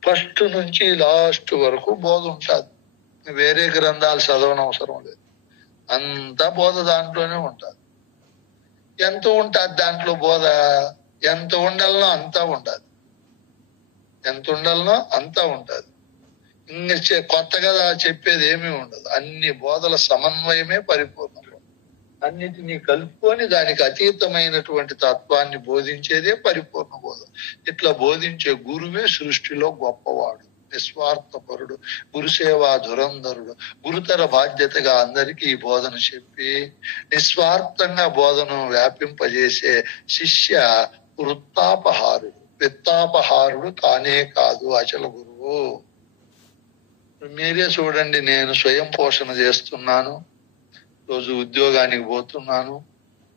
ఫస్ట్ నుంచి లాస్ట్ వరకు బోధ ఉంటుంది. వేరే గ్రంథాలు చదవని అవసరం లేదు. అంతా బోధ దాంట్లోనే ఉంటుంది. ఎంత ఉంటుంది దాంట్లో బోధ? ఎంత ఉండాలనో అంతా ఉంటుంది. ఎంత ఉండాలనో అంతా ఉంటుంది. ఇంక కొత్తగా చెప్పేది ఏమీ ఉండదు. అన్ని బోధల సమన్వయమే పరిపూర్ణ. అన్నిటినీ కలుపుకొని దానికి అతీతమైనటువంటి తత్వాన్ని బోధించేదే పరిపూర్ణ బోధ. ఇట్లా బోధించే గురువే సృష్టిలో గొప్పవాడు, నిస్వార్థపరుడు, గురుసేవా ధురంధరుడు. గురుతర బాధ్యతగా అందరికీ ఈ బోధన చెప్పి నిస్వార్థంగా బోధను వ్యాపింపజేసే శిష్య వృత్తాపహారుడు, విత్తాపహారుడు కానే కాదు అచల గురువు. మీరే చూడండి, నేను స్వయం పోషణ చేస్తున్నాను. రోజు ఉద్యోగానికి పోతున్నాను,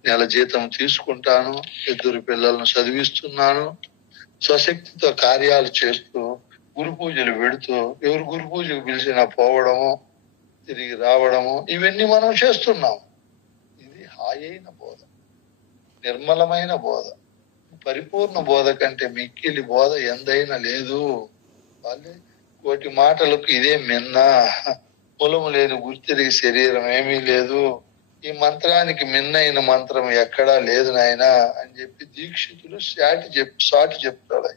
నెల జీతం తీసుకుంటాను, 2 పిల్లలను చదివిస్తున్నాను, స్వశక్తితో కార్యాలు చేస్తూ, గురు పూజలు పెడుతూ, ఎవరు గురు పూజకు పిలిచినా పోవడము, తిరిగి రావడము, ఇవన్నీ మనం చేస్తున్నాం. ఇది హాయైన బోధ, నిర్మలమైన బోధ. పరిపూర్ణ బోధ కంటే మిక్కిలి బోధ ఎందైనా లేదు. వాళ్ళే కోటి మాటలకు ఇదే మిన్న. కులము లేదు, గుర్తిరిగి శరీరం ఏమీ లేదు. ఈ మంత్రానికి మిన్నైన మంత్రం ఎక్కడా లేదు నాయన అని చెప్పి దీక్షితులు సాటి చెప్తాడు.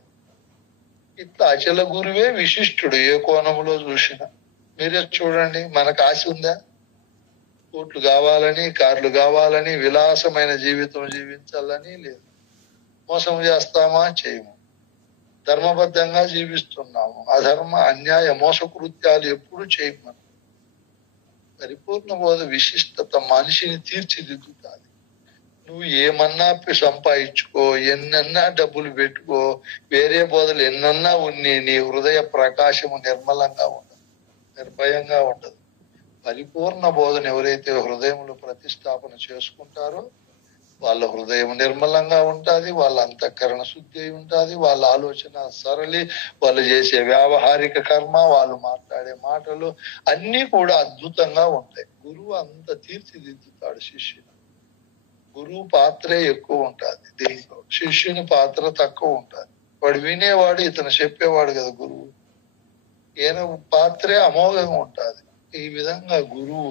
ఇట్లా అచల గురువే విశిష్టుడు ఏ కోణంలో చూసినా. మీరే చూడండి, మనకు ఆశ ఉందా? కోట్లు కావాలని, కార్లు కావాలని, విలాసమైన జీవితం జీవించాలని లేదు. మోసం చేస్తామా? చేయము. ధర్మబద్ధంగా జీవిస్తున్నాము. అధర్మ, అన్యాయ, మోసకృత్యాలు ఎప్పుడు చేయము. పరిపూర్ణ బోధ విశిష్టత మనిషిని తీర్చిదిద్దుతాది. నువ్వు ఏమన్నా సంపాదించుకో, ఎన్నన్నా డబ్బులు పెట్టుకో, వేరే బోధలు ఎన్నన్నా ఉన్ని, నీ హృదయ ప్రకాశము నిర్మలంగా ఉండదు, నిర్భయంగా ఉండదు. పరిపూర్ణ బోధన ఎవరైతే హృదయంలో ప్రతిష్టాపన చేసుకుంటారో వాళ్ళ హృదయం నిర్మలంగా ఉంటుంది, వాళ్ళ అంతఃకరణ శుద్ధి అయి ఉంటుంది, వాళ్ళ ఆలోచన సరళి, వాళ్ళు చేసే వ్యావహారిక కర్మ, వాళ్ళు మాట్లాడే మాటలు అన్నీ కూడా అద్భుతంగా ఉంటాయి. గురువు అంత తీర్చిదిద్దుతాడు శిష్యుని. గురువు పాత్రే ఎక్కువ ఉంటుంది దీంట్లో, శిష్యుని పాత్ర తక్కువ ఉంటుంది. వాడు వినేవాడు, ఇతను చెప్పేవాడు కదా గురువు. ఈయన పాత్రే అమోఘంగా ఉంటుంది. ఈ విధంగా గురువు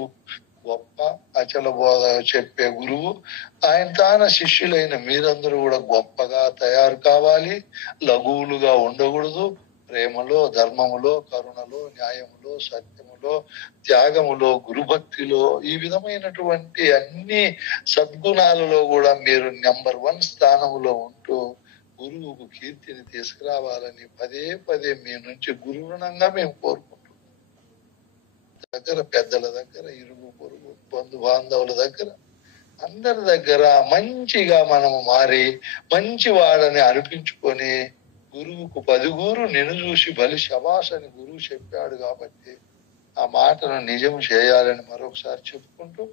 గొప్ప, అచల బోధ చెప్పే గురువు. ఆయన తాన శిష్యులైన మీరందరూ కూడా గొప్పగా తయారు కావాలి, లఘువులుగా ఉండకూడదు. ప్రేమలో, ధర్మములో, కరుణలో, న్యాయములో, సత్యములో, త్యాగములో, గురుభక్తిలో, ఈ విధమైనటువంటి అన్ని సద్గుణాలలో కూడా మీరు నెంబర్ 1 స్థానంలో ఉంటూ గురువుకు కీర్తిని తీసుకురావాలని పదే పదే మీ నుంచి గురు రుణంగా మేము కోరుకుంటున్నాం. దగ్గర, పెద్దల దగ్గర, ఇరుగు పొరుగు, బంధు బాంధవుల దగ్గర, అందరి దగ్గర మంచిగా మనము మారి మంచి వాడని అనిపించుకొని గురువుకు 10 నిన్ను చూసి బలి శబాష్ అని గురువు చెప్పాడు కాబట్టి ఆ మాటను నిజం చేయాలని మరొకసారి చెప్పుకుంటూ